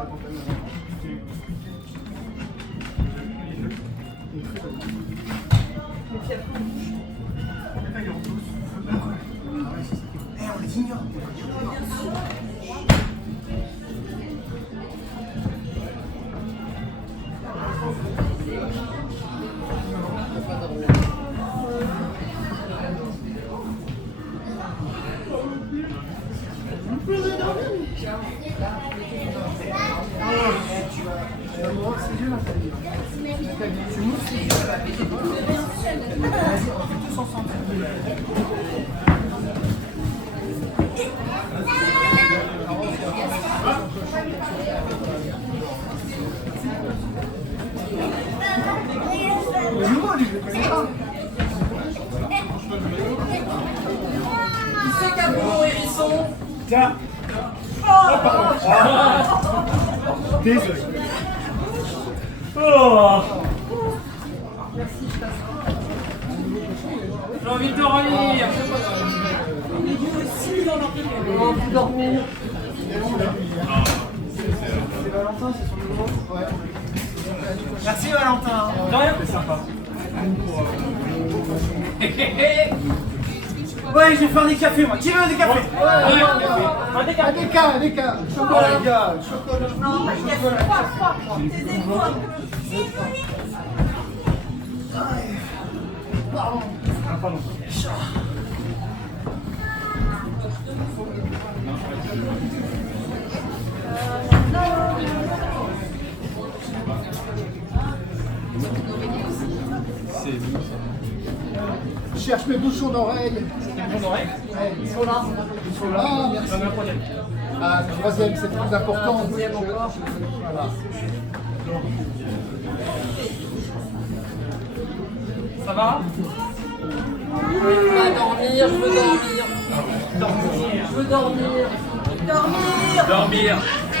On les ignore. Tu vas m'ouvrir ses yeux, Nathalie. Tu m'ouvres ses yeux. Vas-y, on fait tous ensemble. Le nouveau, lui, je le connais pas. Qui c'est qui a pris mon hérisson? Tiens. Oh, pardon. Désolé. Oh. J'ai envie de dormir. Oh, vous dormir. C'est Valentin, c'est son numéro. Ouais. Merci Valentin. De rien. C'est sympa. Ouais, je vais faire des cafés moi. Qui veut des cafés? Un décal. Un déca. Chocolat, les gars. Chocolat. Non, moi je gagne froid. T'es des fois. Pardon. Ah, pardon. Je cherche mes bouchons d'oreille. Bouchons d'oreille? Ouais, Ils sont là. ils sont là. Ah, merci. J'en ai un troisième. Ah, le troisième, c'est le plus important. Voilà. Ça va? Je veux dormir, je veux dormir. Je veux dormir. Dormir.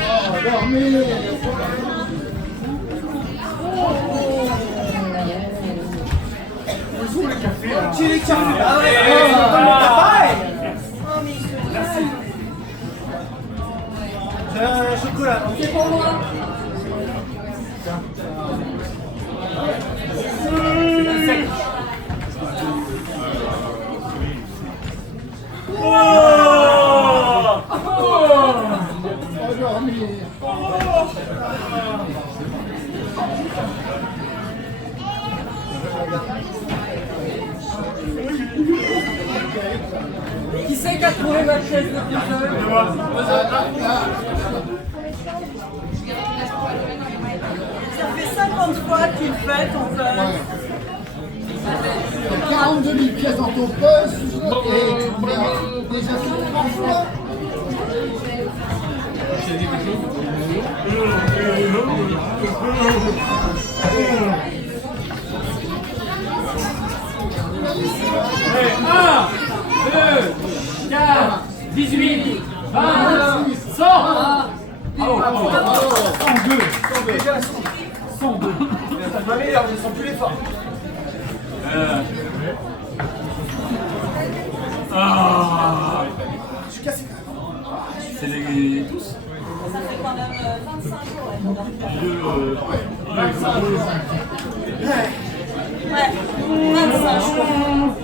Oh, dormir. Où sont les cafés là? Qui les cafés? Ah ouais, pareil. Merci. J'ai un chocolat. C'est pour moi. Oh, dormir. Qui c'est qui a trouvé ma chaise le plus jeune? Ça fait 50 fois que tu le fais ton père. Il y a 42 000 pièces dans ton poste et tu l'as déjà fait 3 fois. Allez, 1, 2, 4, 18, 20, 100. Bravo, bravo. 102. Déjà 102. Ça va meilleur, je sens plus les forts. Je suis cassé quand même. C'est les tous. Ça fait quand même 25 jours. Ouais, 25 jours.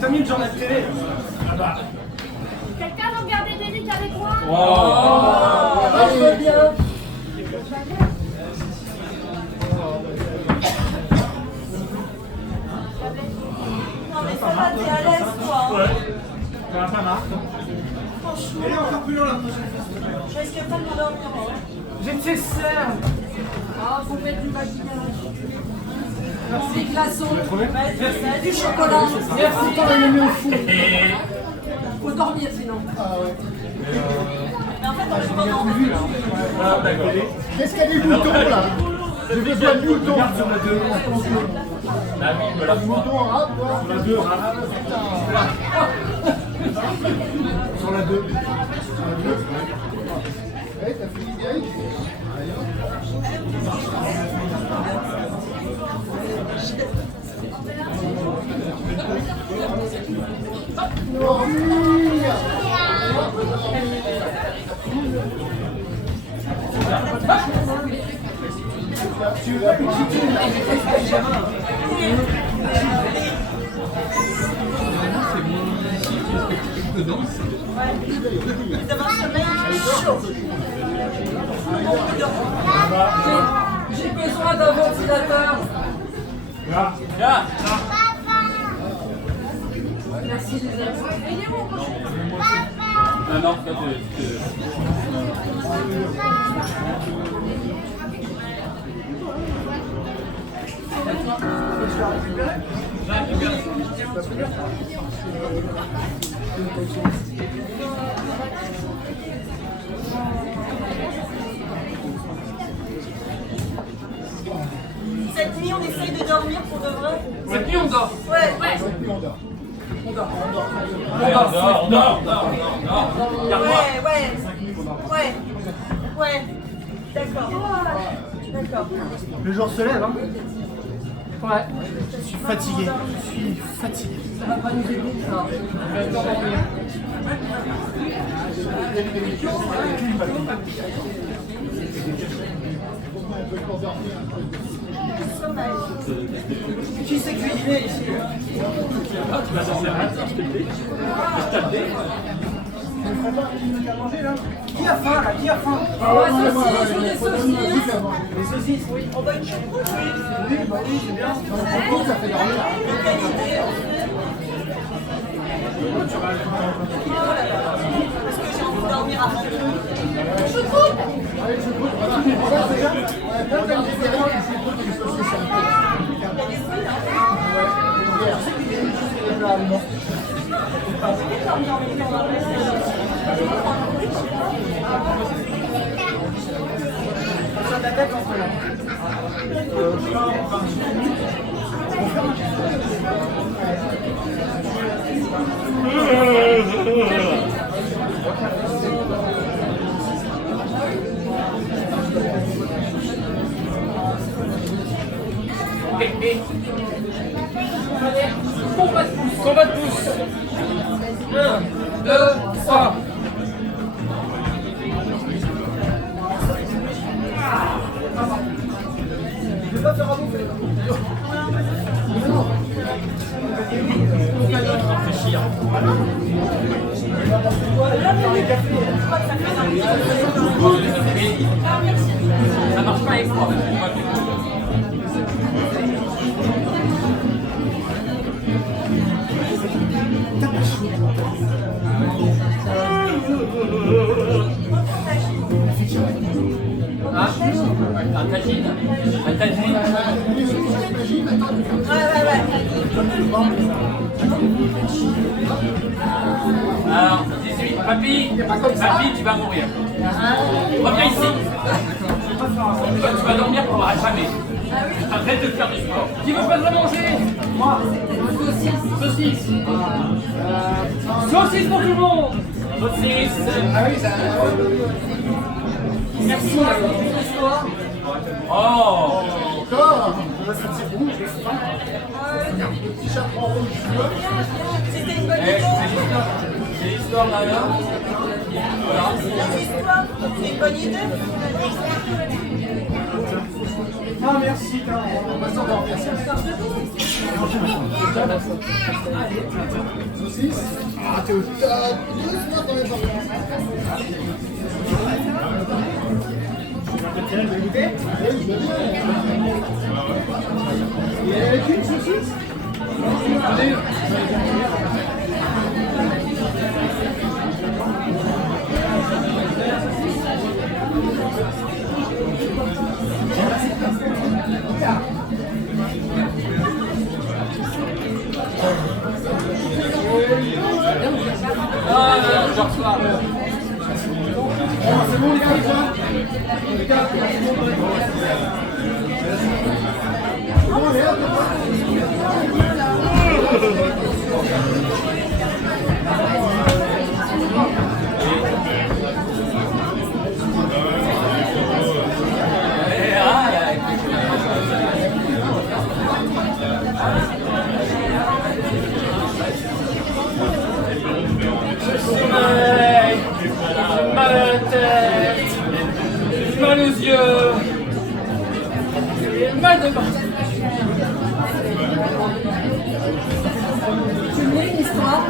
T'as mis une journée de télé. Quelqu'un veut regarder des luttes avec moi? Je veux bien. Non mais ça va, t'es à l'aise toi. Ça marche. Franchement, Elle est encore plus long la prochaine fois. je risque pas de m'endormir. J'ai de Chester. Ah, faut mettre du maquillage. Des glaçons. Du chocolat. Merci. Attends, il est mis au fond. Faut dormir sinon. Mais en fait, on est pendant. Ah, d'accord. Qu'est-ce qu'il y a des boutons là? J'ai besoin de boutons. Sur la 2. La vie me Pas la de boutons en rap, toi? Sur la 2, Sur la 2. Ouais, t'as fini bien? Dormir. Tu veux pas lui quitter le pyjama? Vous avez un sommeil chaud. J'ai besoin d'un ventilateur. Là. Merci les amis. Non, non, ça Cette nuit, on essaye de dormir pour de vrai. Cette nuit on dort. Ouais. On dort. Ouais. D'accord. Le jour se lève, hein? Ouais. Je suis fatigué. Ça va pas nous aider ça. On va dormir. Qui s'est cuisiné ici? Ah, tu vas s'en servir, s'il te plaît. Qu'à manger là? Qui a faim là? Qui a faim? Ouais, saucisses, je veux des saucisses. Les saucisses, oui. On va une choucroute, oui. Oui, bah oui, c'est bien. Ça fait dormir. Parce que j'ai envie de dormir avant. Ça t'attaque en ce moment. Combat de pouce. 1, 2, 3. Je vais pas faire à bouffer. Réfléchir. Ça marche pas avec moi. Un tagine. Ouais. Alors, 18, papy, tu vas mourir. Reviens ici. Tu vas dormir pour jamais. Arrête de faire du sport. Qui veut pas de manger? Moi. Saucisse. Saucisse pour tout le monde. Saucisse. Ah oui, ça. Merci pour l'histoire. Oh. Encore. C'est bon, j'ai faim. C'était une bonne Eh, idée. c'est l'histoire là. Voilà. L'histoire, c'est une bonne idée. Ah merci, on va s'endormir. Saucisse. Ah t'es au top. Doucement quand même. Vous voulez goûter? Il y a avec une saucisse? Allez. Je reçois. C'est bon les gars, les gars, Mal à la tête. yeux. Mal de ventre. Tu me lis une histoire?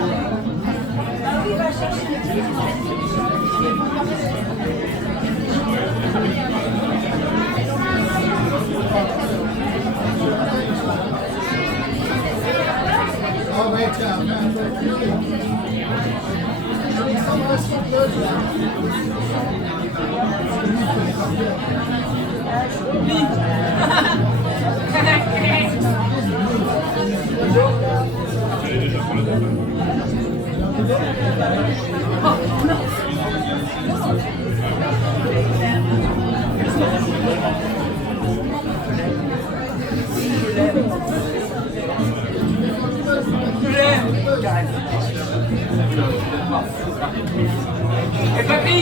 Et papy!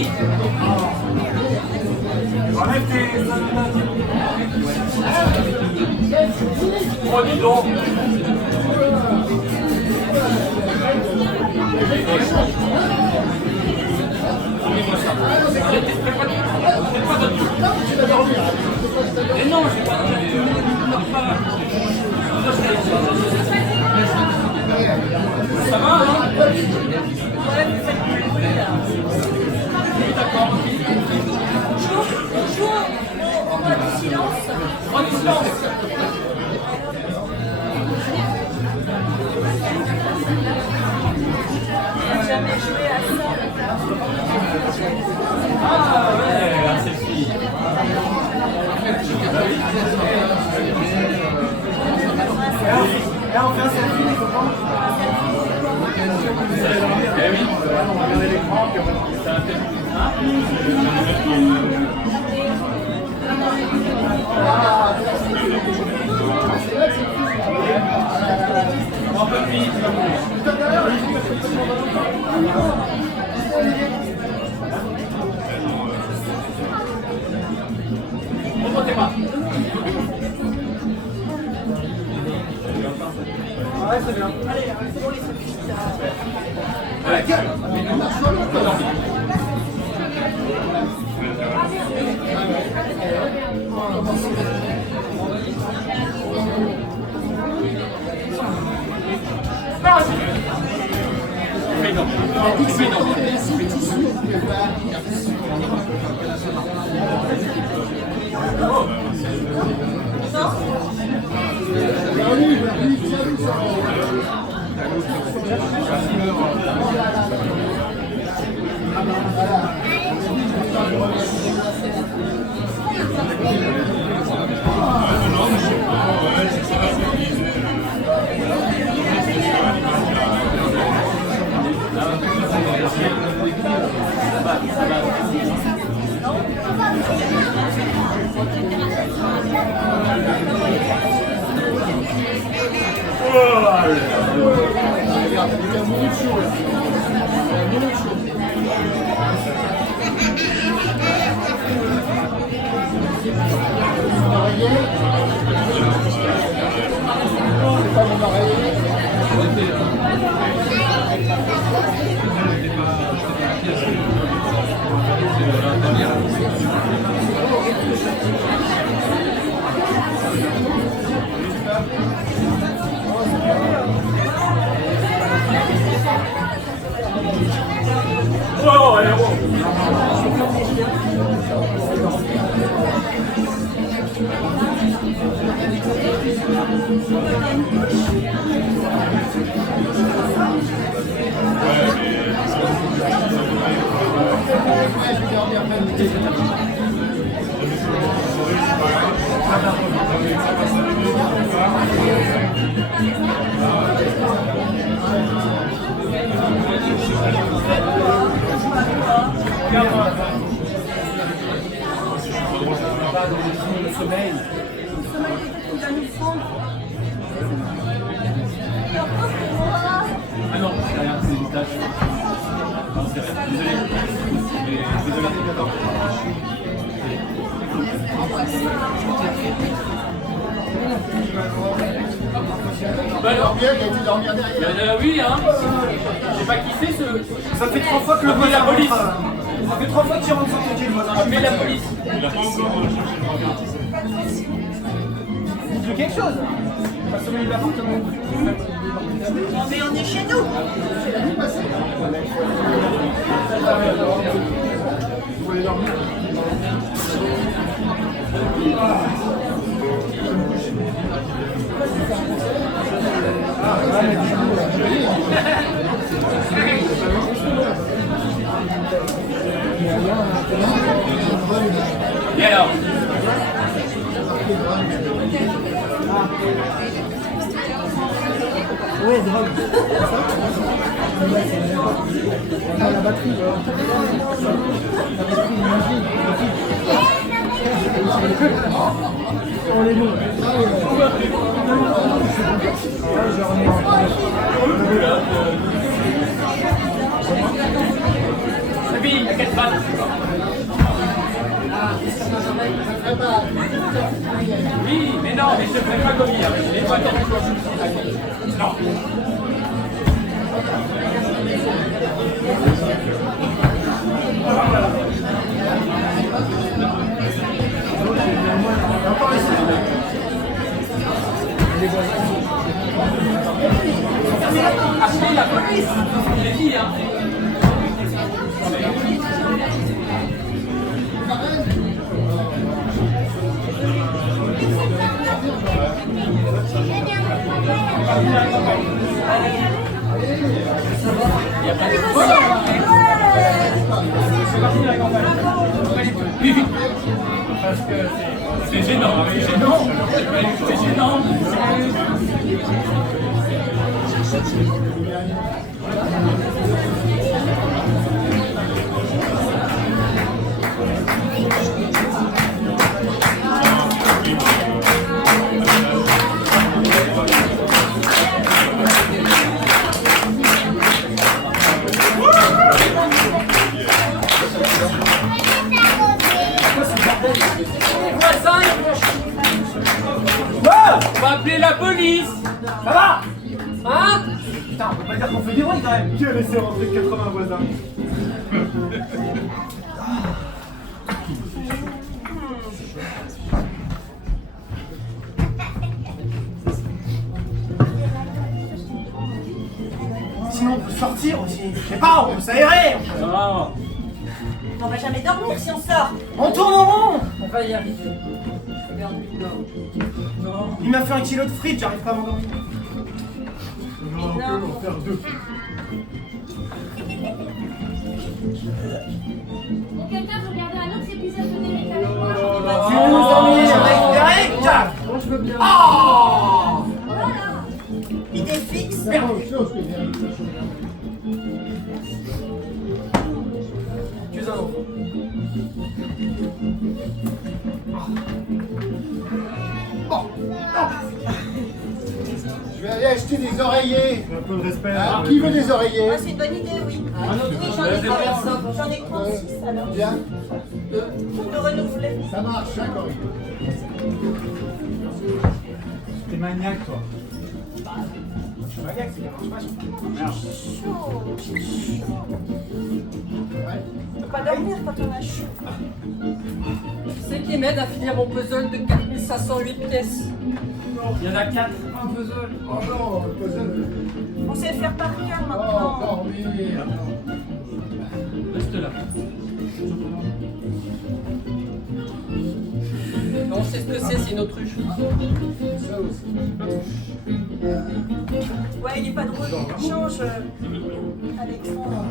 Enlève tes... Oh, dis donc! Donnez-moi ça. Faites pas d'autre. Mais non, j'ai pas... Ça va, hein? Oui, d'accord. On voit du silence. Prends du silence. Jamais joué à ça. Ah ouais, la selfie. Là, on fait un selfie, les copains. Eh oui, on va regarder l'écran, puis on va regarder ça. Un peu vite, remontez pas. Ouais, c'est bien. Oh, héros! Le sommeil. Il va nous prendre. Ah non, c'est rien, c'est une tâche. Non, c'est rien, désolé. Désolé. Bah alors, oui, hein. Je sais pas qui c'est ce. Ça fait 3 fois que le Appelez la police. Ça fait 3 fois que tu rentres sans toquer le voisin. Appelez la police. Tu veux quelque chose? Pas sauver l'appartement. Non, mais on est chez nous. Et alors? Ouais, drogue. La batterie. On les loue. Sabine, t'inquiète pas. Oui, mais non, mais je te ferai pas comme hier. Je n'ai pas attendu quand je me suis dit. Non. Appelez la police. Je l'ai dit, hein. Parce que c'est gênant, c'est gênant, c'est gênant. On va appeler la police. Ça va? Hein? Putain, on peut pas dire qu'on fait des bruits quand même. Qui a laissé rentrer 80 voisins? Sinon on peut sortir aussi. Je sais pas, on peut s'aérer. Non. On va jamais dormir si on sort. On tourne en rond. On va y arriver. Regarde, lui, non. Il m'a fait 1 kilo de frites, j'arrive pas à m'endormir. On peut en faire 2. Bon, quelqu'un veut regarder un autre épisode de Derek avec moi? Tu veux nous emmener avec Derek? Moi, je veux bien. Oh! Voilà. Idée fixe. Tu es un enfant. Je vais aller acheter des oreillers. Un peu de respect. Ah, qui veut des oreillers? Ah, c'est une bonne idée, oui. Oui, j'en ai 36 alors. Bien, De renouveler. ça marche, hein, Corinne. T'es maniaque, toi. Je suis maniaque, c'est qu'elle marche pas. On peut pas dormir quand on a chaud. Tu sais qui m'aide à finir mon puzzle de 4508 pièces? Il y en a 4. Un puzzle. Oh non, le puzzle. On sait le faire par cœur Oh, maintenant. dormir. Reste là. On sait ce que c'est une autruche. Ça aussi. Ouais, il est pas drôle. Change, Alexandre.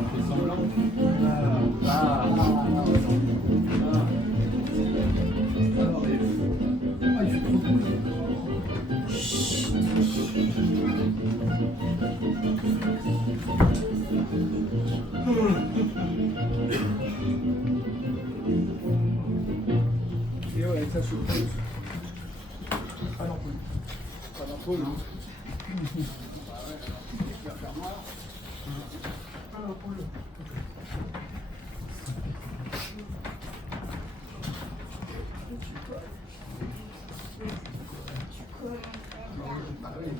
Théo, avec sa surprise. Pas d'ampoule. Pas d'ampoule, hein. Bah ouais, tu vas faire noir. Pas d'ampoule. Bah oui.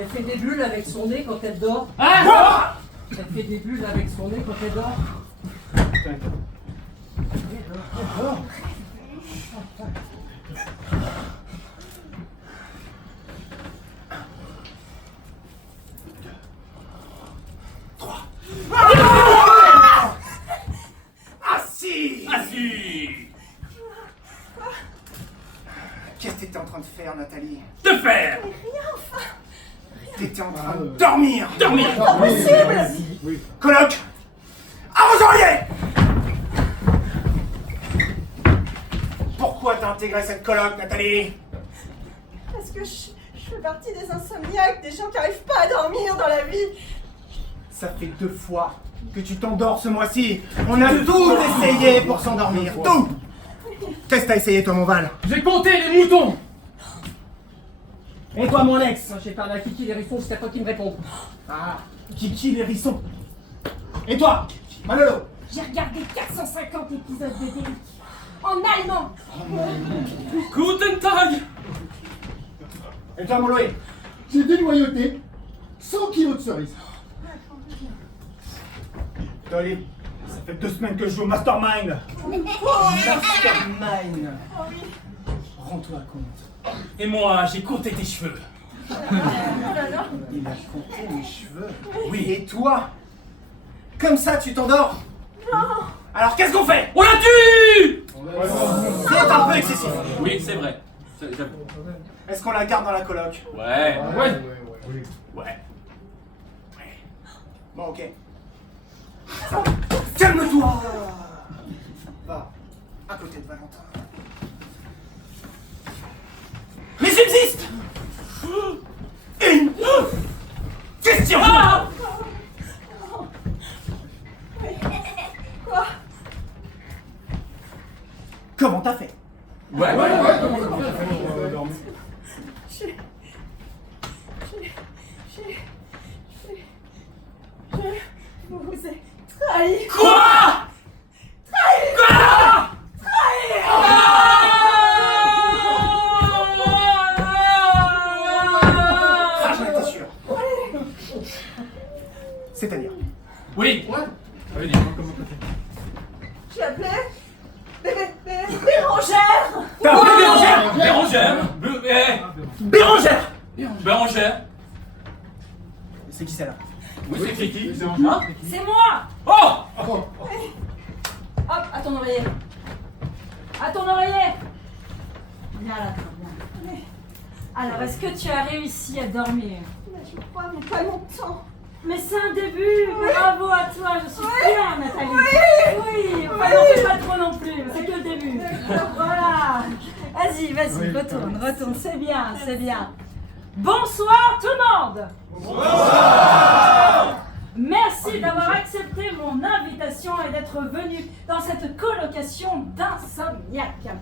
Elle fait des bulles avec son nez quand elle dort. Ah Elle fait des bulles avec son nez quand elle dort. Ah si! Ah si! Qu'est-ce que t'étais en train de faire, Nathalie? De faire! T'étais en train de dormir! Dormir! Impossible! Coloc! À vos oreillers! Pourquoi t'as intégré cette coloc, Nathalie? Parce que je fais partie des insomniaques, des gens qui n'arrivent pas à dormir dans la vie. Ça fait 2 fois que tu t'endors ce mois-ci. On a tout essayé pour s'endormir. Tout! Qu'est-ce que t'as essayé, toi, mon Val? J'ai compté les moutons! Et toi, mon ex? J'ai parlé à Kiki les Riffons, c'est à toi qui me réponds. Ah, Kiki les Rissons. Et toi, Manolo? J'ai regardé 450 épisodes de Derrick. En allemand. Guten Tag! Et toi, mon Loé? J'ai dénoyauté 100 kilos de cerises. Dolly, ça fait 2 semaines que je joue au Mastermind. Mastermind. Rends-toi compte. Et moi, j'ai compté tes cheveux. Il a compté mes cheveux. Oui, et toi? Comme ça, tu t'endors? Non. Alors, qu'est-ce qu'on fait? On la tue! C'est un peu excessif. Oui, c'est vrai. J'avoue. Est-ce qu'on la garde dans la coloc? Ouais. Ouais. Ouais. Bon, ok. Ça, calme-toi. Va à côté de Valentin. Mais j'existe. Une question. Quoi? Comment t'as fait? Ouais. Je vous ai trahi. Quoi? Quoi? Ah, j'en étais sûr. C'est-à-dire? Oui. Ça veut dire. J'ai appelé Bérangère. T'as appelé Bérangère? Bérangère. Bérangère! Bérangère. C'est qui celle-là? Oui, c'est Kiki. Hein? C'est moi! Oh! Hop, à ton oreiller. À ton oreiller. Viens là, viens. Alors, est-ce que tu as réussi à dormir? Je crois, mais pas longtemps. Mais c'est un début. Bravo à toi, je suis fière, Nathalie. Oui, enfin, n'en fais pas trop non plus, c'est que le début. Voilà. Vas-y, retourne, c'est bien, c'est bien. Bonsoir tout le monde. Bonsoir. Merci d'avoir accepté mon invitation et d'être venu dans cette colocation d'insomniaques.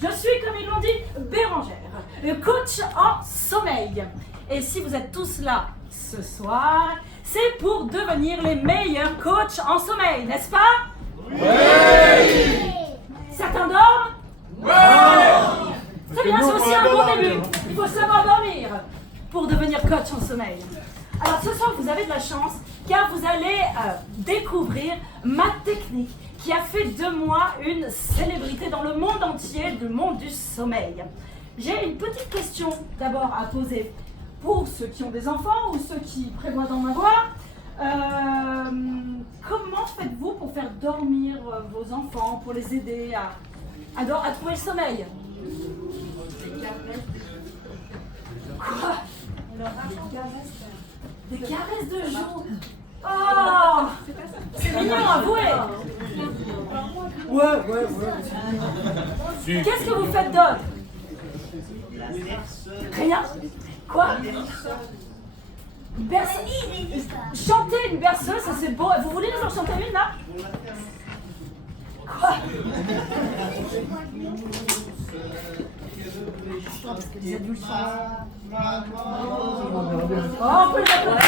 Je suis, comme ils l'ont dit, Bérangère, coach en sommeil. Et si vous êtes tous là ce soir, c'est pour devenir les meilleurs coachs en sommeil, n'est-ce pas? Oui! Certains dorment? Oui! C'est bien, c'est aussi un bon début. Il faut savoir dormir pour devenir coach en sommeil. Alors ce soir, vous avez de la chance car vous allez découvrir ma technique qui a fait de moi une célébrité dans le monde entier, le monde du sommeil. J'ai une petite question d'abord à poser pour ceux qui ont des enfants ou ceux qui prévoient d'en avoir. Comment faites-vous pour faire dormir vos enfants, pour les aider à trouver le sommeil? Quoi? Des caresses de jour. Oh, c'est mignon, avouez. Ouais. Qu'est-ce que vous faites d'autre? Rien. Quoi? Chanter une berceuse, ça c'est beau. Vous voulez nous en chanter une là? Quoi? Parce que les adultes sont... Oh, on peut les applaudir.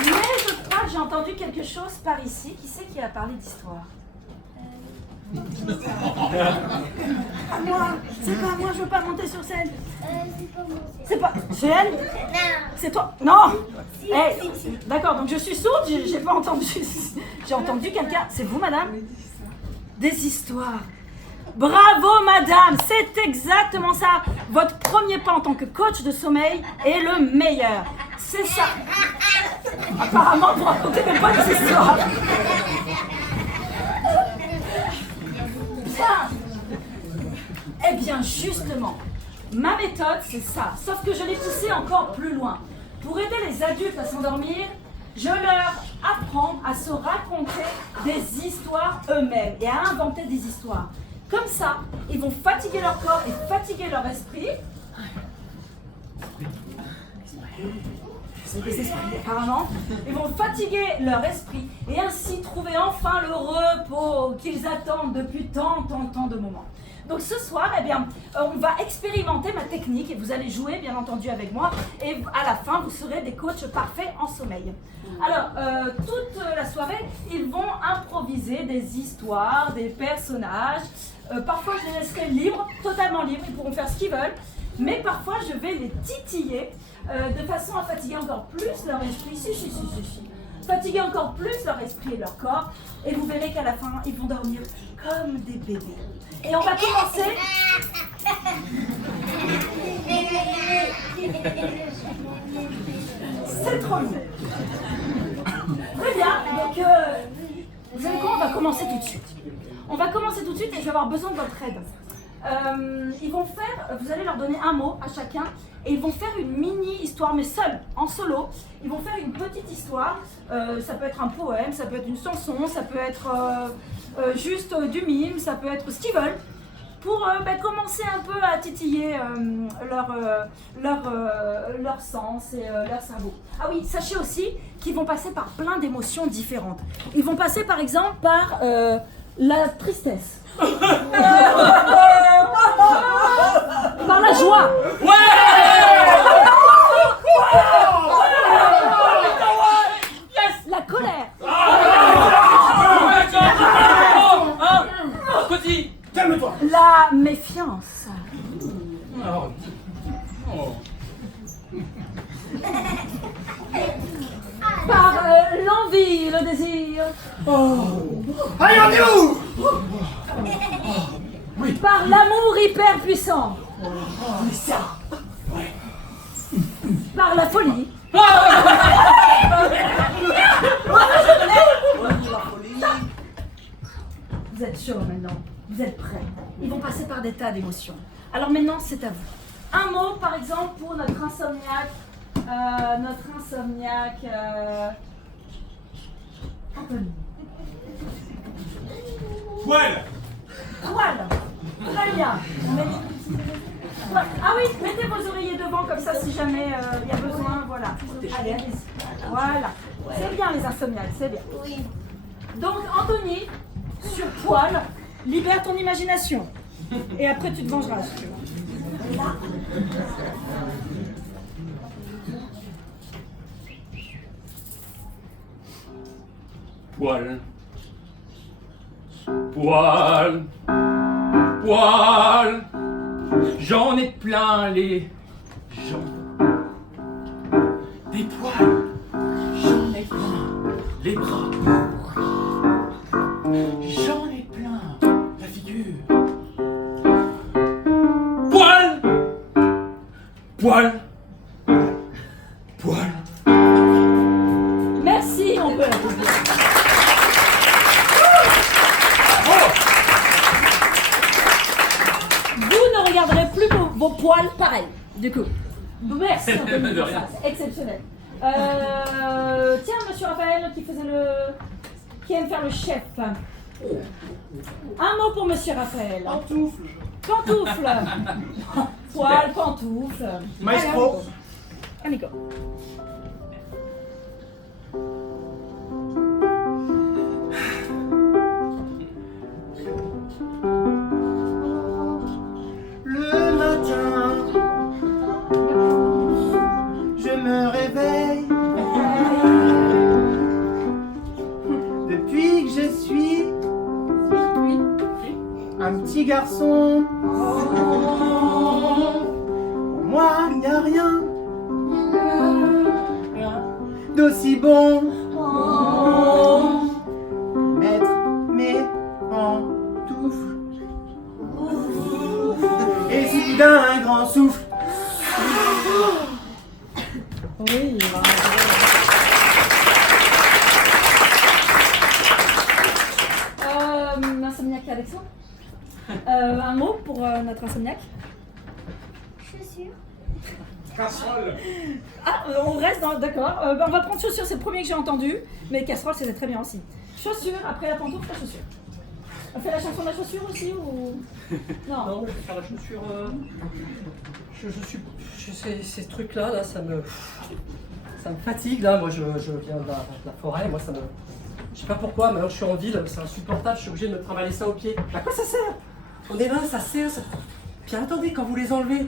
Mais je crois que j'ai entendu quelque chose par ici. Qui c'est qui a parlé d'histoire? C'est pas moi, je veux pas monter sur scène. C'est pas moi. C'est pas... C'est elle? Non. C'est toi? Non. Si, Eh, si, si. d'accord, donc je suis sourde, j'ai pas entendu. J'ai entendu quelqu'un. C'est vous, madame? Des histoires. Bravo, madame, c'est exactement ça. Votre premier pas en tant que coach de sommeil est le meilleur. C'est ça. Apparemment, vous racontez même pas des histoires. Bien. Eh bien, justement, ma méthode, c'est ça. Sauf que je l'ai poussée encore plus loin. Pour aider les adultes à s'endormir, je leur apprends à se raconter des histoires eux-mêmes et à inventer des histoires. Comme ça, ils vont fatiguer leur corps et fatiguer leur esprit. C'est des esprits, apparemment. Ils vont fatiguer leur esprit et ainsi trouver enfin le repos qu'ils attendent depuis tant de moments. Donc ce soir, eh bien, on va expérimenter ma technique et vous allez jouer bien entendu avec moi et à la fin, vous serez des coachs parfaits en sommeil. Alors, toute la soirée, ils vont improviser des histoires, des personnages. Parfois, je les laisserai libres, totalement libres, ils pourront faire ce qu'ils veulent. Mais parfois, je vais les titiller de façon à fatiguer encore plus leur esprit. Si. Fatiguer encore plus leur esprit et leur corps. Et vous verrez qu'à la fin, ils vont dormir comme des bébés. Et on va commencer. C'est trop mignon. Très bien. Donc, vous savez quoi? On va commencer tout de suite. On va commencer tout de suite et je vais avoir besoin de votre aide. Ils vont faire, vous allez leur donner un mot à chacun et ils vont faire une mini-histoire, mais seuls, en solo. Ils vont faire une petite histoire, ça peut être un poème, ça peut être une chanson, ça peut être juste du mime, ça peut être ce qu'ils veulent, pour commencer un peu à titiller leur sens et leur cerveau. Ah oui, sachez aussi qu'ils vont passer par plein d'émotions différentes. Ils vont passer par exemple par la tristesse. Par la joie. La colère. Calme-toi. La méfiance. Par l'envie, le désir. Allez, on est où? Par l'amour hyper puissant. Par la folie. Vous êtes chaud maintenant. Vous êtes prêts. Ils vont passer par des tas d'émotions. Alors maintenant, c'est à vous. Un mot, par exemple, pour notre insomniaque. Anthony. Poil. Poil. Très bien. Ah oui, mettez vos oreillers devant comme ça si jamais il y a besoin. Voilà. Allez, allez-y. Voilà. C'est bien les insomniaques, c'est bien. Oui. Donc Anthony, sur poil, libère ton imagination. Et après tu te vengeras. Si tu veux. Poil. Poil. Poil. J'en ai plein les jambes. Des poils. J'en ai plein les bras. J'en ai plein la figure. Poil. Poil. Poil. Merci, on peut l'applaudir. Vous ne regarderez plus vos poils pareil, du coup. Merci Anthony De pour rien. ça, c'est exceptionnel. Tiens, monsieur Raphaël, qui aime faire le chef. Un mot pour monsieur Raphaël. Pantoufle. Pantoufle. Poil, pantoufle. Maestro. Amico. Le matin, je me réveille. Depuis que je suis un petit garçon, d'un grand souffle. Oui, insomniaque Alexandre, un mot pour notre insomniaque? Chaussures. Casserole. Ah, on reste dans... D'accord. On va prendre chaussures, c'est le premier que j'ai entendu. Mais casserole, c'était très bien aussi. Chaussures, après la pantoufle, la chaussure. On fait la chanson de la chaussure aussi ou... Non. Non, je vais faire la chaussure. Ces trucs-là, là, ça me fatigue. Là, moi, je viens de la forêt. Moi, ça me. Je sais pas pourquoi. Maintenant, je suis en ville, c'est insupportable. Je suis obligé de me trimballer ça au pied. À quoi ça sert? On est là, ça sert. Ça... Puis attendez, quand vous les enlevez,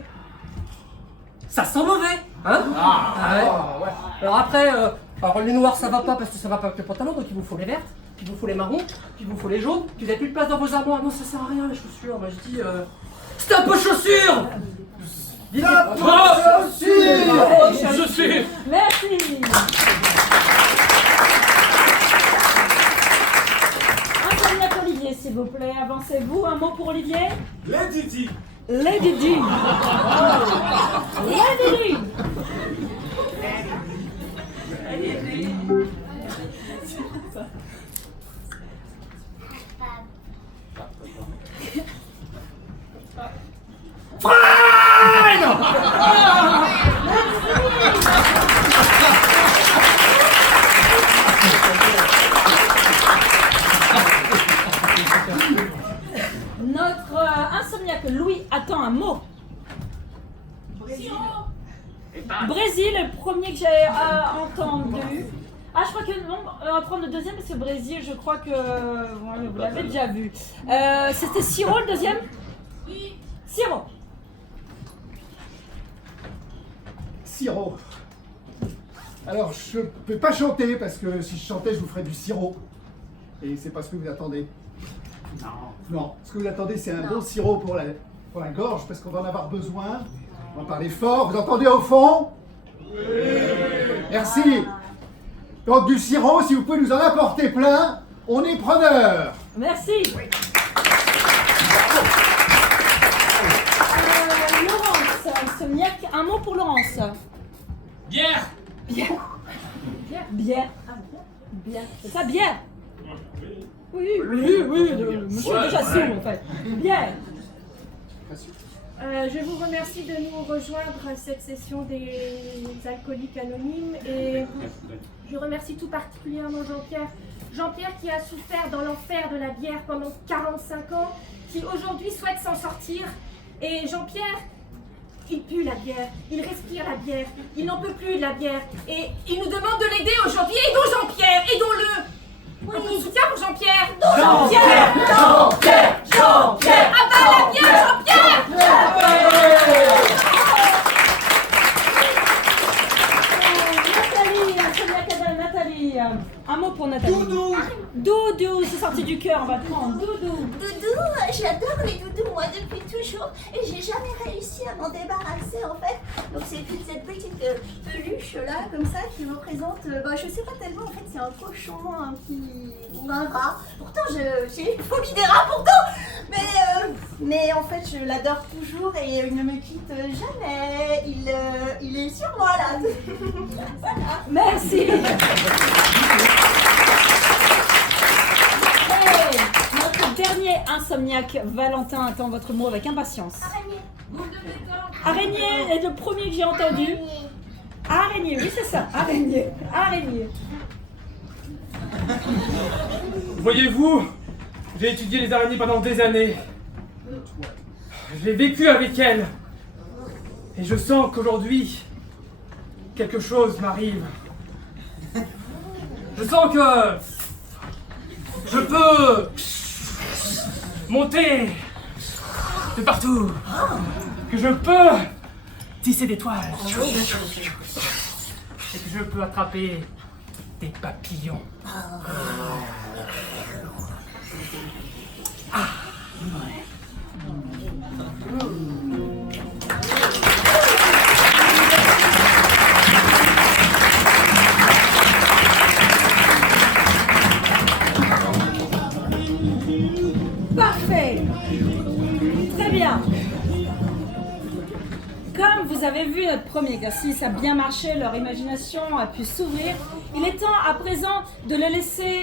ça sent mauvais, hein? Ouais. Alors après, alors les noirs, ça va pas parce que ça va pas avec le pantalon, donc il vous faut les vertes. Puis il vous faut les marrons, puis il vous faut les jaunes, puis vous n'avez plus de place dans vos armoires. Non, ça sert à rien les chaussures. Moi je dis, stop aux chaussures! Chaussures. Merci. Insomniaque Olivier, s'il vous plaît, avancez-vous. Un mot pour Olivier? Lady Di. Lady Di. Lady Di. Notre insomniaque Louis attend un mot. Brésil, le premier que j'ai entendu. Ah, je crois que non, on va prendre le deuxième parce que Brésil, je crois que vous l'avez déjà vu. C'était Siro le deuxième? Oui. Siro. Sirop. Alors, je peux pas chanter parce que si je chantais, je vous ferais du sirop. Et c'est pas ce que vous attendez. Non, ce que vous attendez, c'est un bon sirop pour la gorge parce qu'on va en avoir besoin. On va parler fort. Vous entendez au fond? Oui. Merci. Donc du sirop, si vous pouvez nous en apporter plein, on est preneur. Merci. Laurence, insomniaque, un mot pour Laurence. Bière. Bière. Bière. Bière. C'est ça, bière? Oui, monsieur est déjà sourd en fait. Bière. Je vous remercie de nous rejoindre à cette session des alcooliques anonymes et je remercie tout particulièrement Jean-Pierre. Jean-Pierre qui a souffert dans l'enfer de la bière pendant 45 ans, qui aujourd'hui souhaite s'en sortir. Et Jean-Pierre, il pue la bière, il respire la bière, il n'en peut plus de la bière et il nous demande de l'aider aujourd'hui. Aidons Jean-Pierre, aidons-le. Un coup de soutien pour Jean-Pierre. Jean-Pierre. Ah bah la bière, Jean-Pierre. Nathalie, un mot pour Nathalie. Doudou. Doudou, c'est sorti du cœur, on va prendre. Doudou. Doudou, j'adore les doudous, moi, depuis toujours. Et j'ai jamais réussi à m'en débarrasser, en fait. Donc, c'est toute cette petite peluche-là, comme ça, qui représente... je sais pas tellement, en fait, c'est un cochon, un petit... ou un rat. Pourtant, j'ai une phobie des rats, pourtant. Mais en fait, je l'adore toujours et il ne me quitte jamais. Il est sur moi, là. Voilà. Merci. Hey, notre dernier insomniaque, Valentin, attend votre mot avec impatience. Araignée. Boule de béton. Araignée est le premier que j'ai entendu. Araignée, oui c'est ça, araignée. Voyez-vous, j'ai étudié les araignées pendant des années. J'ai vécu avec elles. Et je sens qu'aujourd'hui, quelque chose m'arrive. Je sens que je peux monter de partout. Que je peux tisser des toiles. Et que je peux attraper des papillons. Parfait. Très bien. vous avez vu, notre premier exercice a bien marché, leur imagination a pu s'ouvrir. Il est temps à présent de les laisser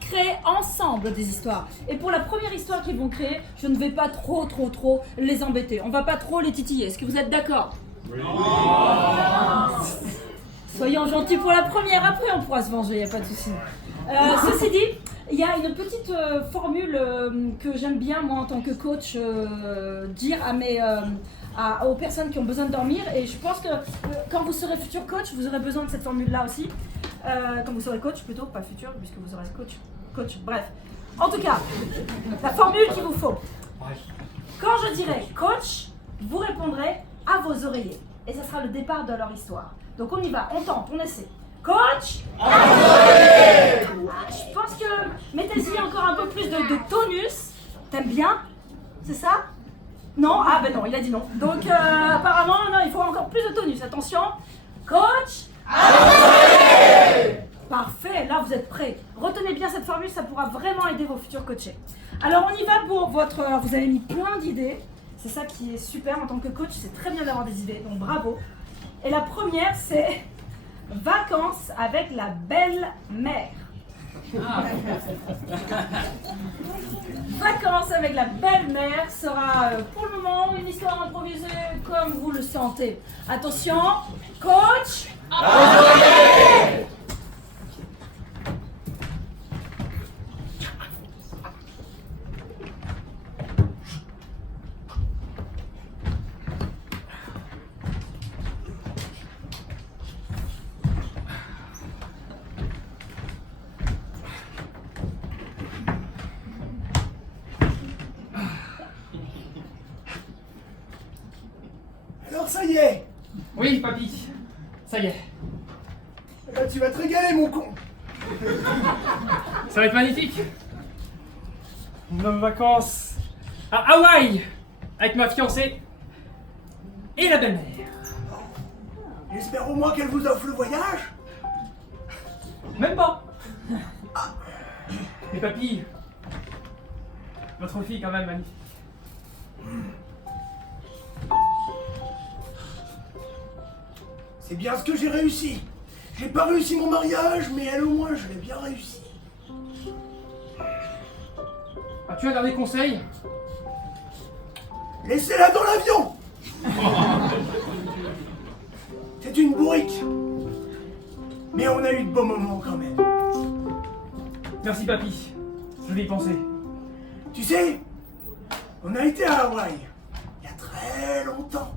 créer ensemble des histoires. Et pour la première histoire qu'ils vont créer, je ne vais pas trop les embêter. On va pas trop les titiller. Est-ce que vous êtes d'accord? Oui. Soyons gentils pour la première, après on pourra se venger, il n'y a pas de souci. Ceci dit, il y a une petite formule que j'aime bien, moi, en tant que coach, dire aux personnes qui ont besoin de dormir. Et je pense que quand vous serez futur coach, vous aurez besoin de cette formule-là aussi. Quand vous serez coach, plutôt, pas futur, puisque vous serez coach, bref. En tout cas, la formule qu'il vous faut. Quand je dirai coach, vous répondrez à vos oreillers. Et ça sera le départ de leur histoire. Donc on y va, on tente, on essaie. Coach! Je pense que mettez-y encore un peu plus de tonus. T'aimes bien? C'est ça? Non? Ah ben non, il a dit non. Donc apparemment, non, il faut encore plus de tonus. Attention. Coach! Parfait, là vous êtes prêts. Retenez bien cette formule, ça pourra vraiment aider vos futurs coachés. Alors on y va pour votre... Vous avez mis plein d'idées. C'est ça qui est super en tant que coach, c'est très bien d'avoir des idées, donc bravo. Et la première, c'est vacances avec la belle-mère. Vacances avec la belle-mère sera pour le moment une histoire improvisée comme vous le sentez. Attention, coach. Alors ça y est. Oui, papy. Ça y est. Eh ben, tu vas te régaler, mon con. Ça va être magnifique. Nos vacances à Hawaï avec ma fiancée et la belle-mère. J'espère au moins qu'elle vous offre le voyage. Même pas. Mais papy, votre fille est quand même magnifique. C'est bien ce que j'ai réussi. J'ai pas réussi mon mariage, mais elle au moins je l'ai bien réussi. As-tu un dernier conseil? Laissez-la dans l'avion. C'est une bourrique. Mais on a eu de beaux moments quand même. Merci papy, je vais y penser. Tu sais, on a été à Hawaï il y a très longtemps.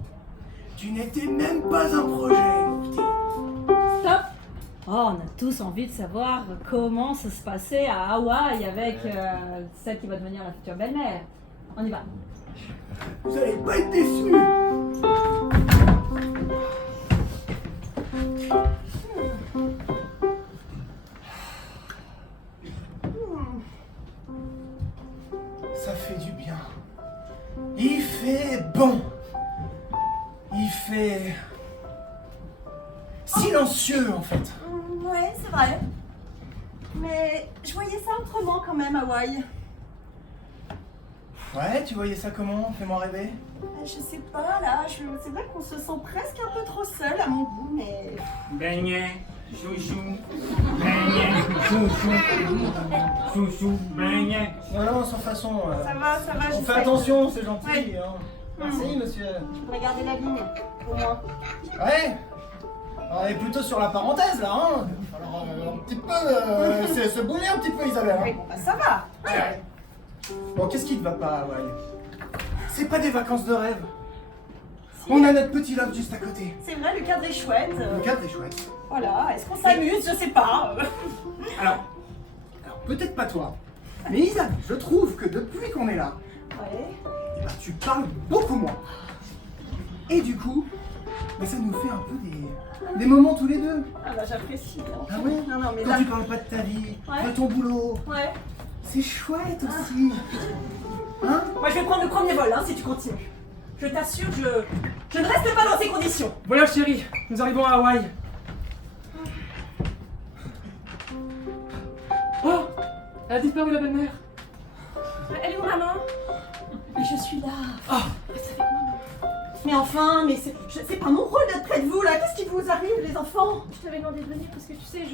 Tu n'étais même pas un projet, mon petit. Stop! Oh, on a tous envie de savoir comment ça se passait à Hawaï avec celle qui va devenir la future belle-mère. On y va. Vous allez pas être déçus. Ça fait du bien. Il fait bon. Il fait silencieux en fait. Ouais, c'est vrai. Mais je voyais ça autrement quand même, Hawaï. Ouais, tu voyais ça comment? Fais-moi rêver. Je sais pas, là, c'est vrai qu'on se sent presque un peu trop seul à mon goût, mais... Beignet, chouchou, beignet, chouchou, chouchou, beignet. Non, sans façon. Ça va, On je fait sais. attention, c'est gentil. Ouais. Hein. Merci, monsieur. Je pourrais garder la ligne, au moins. Ouais. On est plutôt sur la parenthèse là, hein. Alors un petit peu, c'est se bouger un petit peu, Isabelle. Oui, Hein. bon, bah ça va. Ouais. Bon, qu'est-ce qui te va pas, Hawaï? C'est pas des vacances de rêve. On a notre petit love juste à côté. C'est vrai, le cadre est chouette. Le cadre est chouette. Voilà, est-ce qu'on s'amuse? Je sais pas. Alors peut-être pas toi, mais Isabelle, je trouve que depuis qu'on est là, Ouais. eh ben, tu parles beaucoup moins. Et du coup, ben, ça nous fait un peu des moments tous les deux. Ah bah j'apprécie. Hein. Ah ouais? Non, mais Quand là... tu parles pas de ta vie, Ouais. de ton boulot, Ouais. c'est chouette aussi. Hein? Moi je vais prendre le premier vol, hein, si tu continues. Je t'assure, je ne reste pas dans ces conditions. Voilà chérie, nous arrivons à Hawaï. Oh, elle a disparu la belle-mère. Elle est où, maman? Mais je suis là. Ah, Mais enfin, mais c'est pas mon rôle d'être près de vous là. Qu'est-ce qui vous arrive, les enfants? Je t'avais demandé de venir parce que tu sais,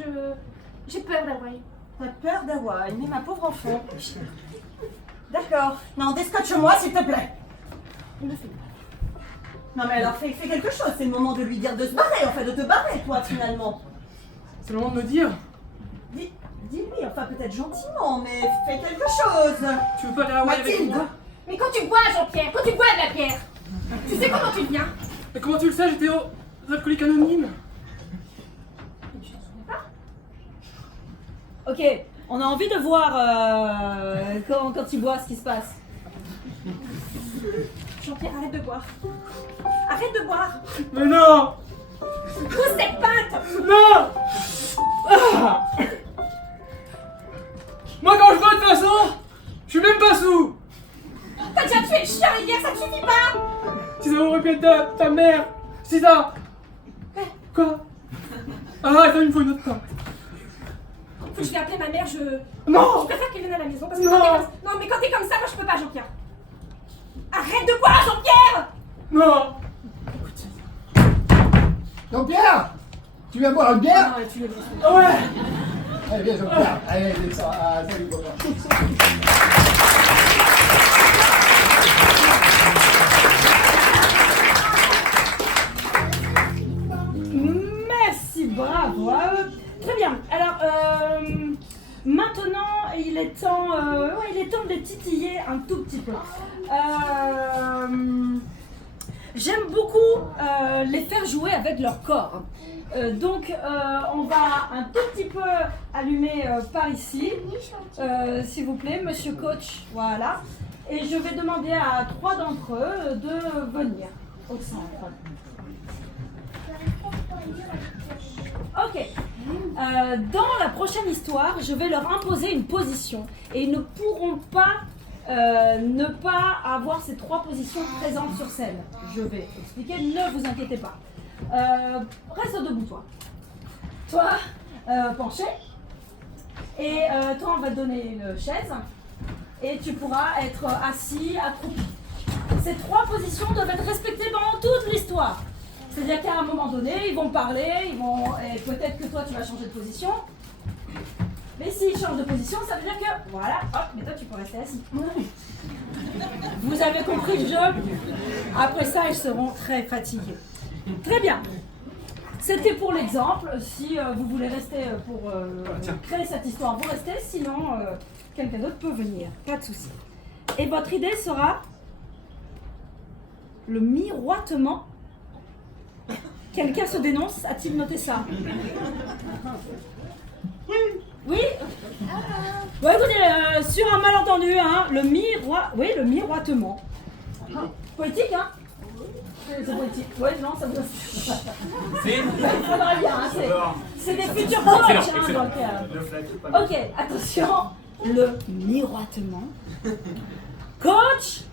j'ai peur d'Hawaï. T'as peur d'Hawaï, mais ma pauvre enfant. D'accord. Non, descotche-moi s'il te plaît. Non mais alors fais quelque chose, c'est le moment de lui dire de se barrer, en fait, de te barrer toi finalement. C'est le moment de me dire. Dis-lui, enfin peut-être gentiment, mais fais quelque chose. Tu veux pas aller à Hawaï avec Mathilde. moi? Mais quand tu bois, Jean-Pierre, quand tu bois de la bière, tu sais comment tu viens? Mais comment tu le sais? J'étais aux alcooliques anonymes. Ok, on a envie de voir quand il boit ce qui se passe. Jean-Pierre, arrête de boire. Arrête de boire. Mais non! Pousse cette patte. Non! Ah! Moi quand je bois de toute façon, je suis même pas sous! T'as déjà tué le chien hier, ça te suffit pas? Si ça aurait pu être ta mère! C'est ça! Quoi? Ah, attends, il me faut une autre part. Faut que je vais appeler ma mère, Non! Je préfère qu'elle vienne à la maison parce que Non. non, mais quand t'es comme ça, moi je peux pas, Jean-Pierre. Arrête de boire, Jean-Pierre. Non! Jean-Pierre, tu viens boire une bière? Non, tu le laisses. Ah ouais! Allez, viens, Jean-Pierre. Allez, descends. Ah, salut, copain. Merci, bravo. Très bien. Alors, maintenant, il est temps de les titiller un tout petit peu. J'aime beaucoup les faire jouer avec leur corps. Donc, on va un tout petit peu allumer par ici, s'il vous plaît, monsieur coach. Voilà. Et je vais demander à 3 d'entre eux de venir au centre. Ok. Dans la prochaine histoire, je vais leur imposer une position et ils ne pourront pas ne pas avoir ces 3 positions présentes sur scène. Je vais expliquer, ne vous inquiétez pas. Reste debout, toi. Toi, penché. Et toi, on va te donner une chaise et tu pourras être assis, accroupi. Ces 3 positions doivent être respectées pendant toute l'histoire. C'est-à-dire qu'à un moment donné, ils vont parler, et peut-être que toi tu vas changer de position. Mais s'ils changent de position, ça veut dire que, voilà, hop, mais toi tu peux rester assis. Vous avez compris le jeu? Après ça, ils seront très fatigués. Très bien. C'était pour l'exemple. Si vous voulez rester pour créer cette histoire, vous restez. Sinon, quelqu'un d'autre peut venir. Pas de souci. Et votre idée sera le miroitement. Quelqu'un se dénonce? A-t-il noté ça? Oui. Bon, écoutez, sur un malentendu, hein, le miroitement. Poétique, hein? C'est poétique. Oui, non, ça vous... C'est Il faudrait bien, hein, c'est des futurs coachs, hein, donc... Ok, attention, le miroitement. Coach.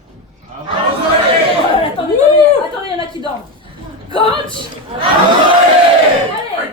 Attendez, il y en a qui dorment. Coach. Allez.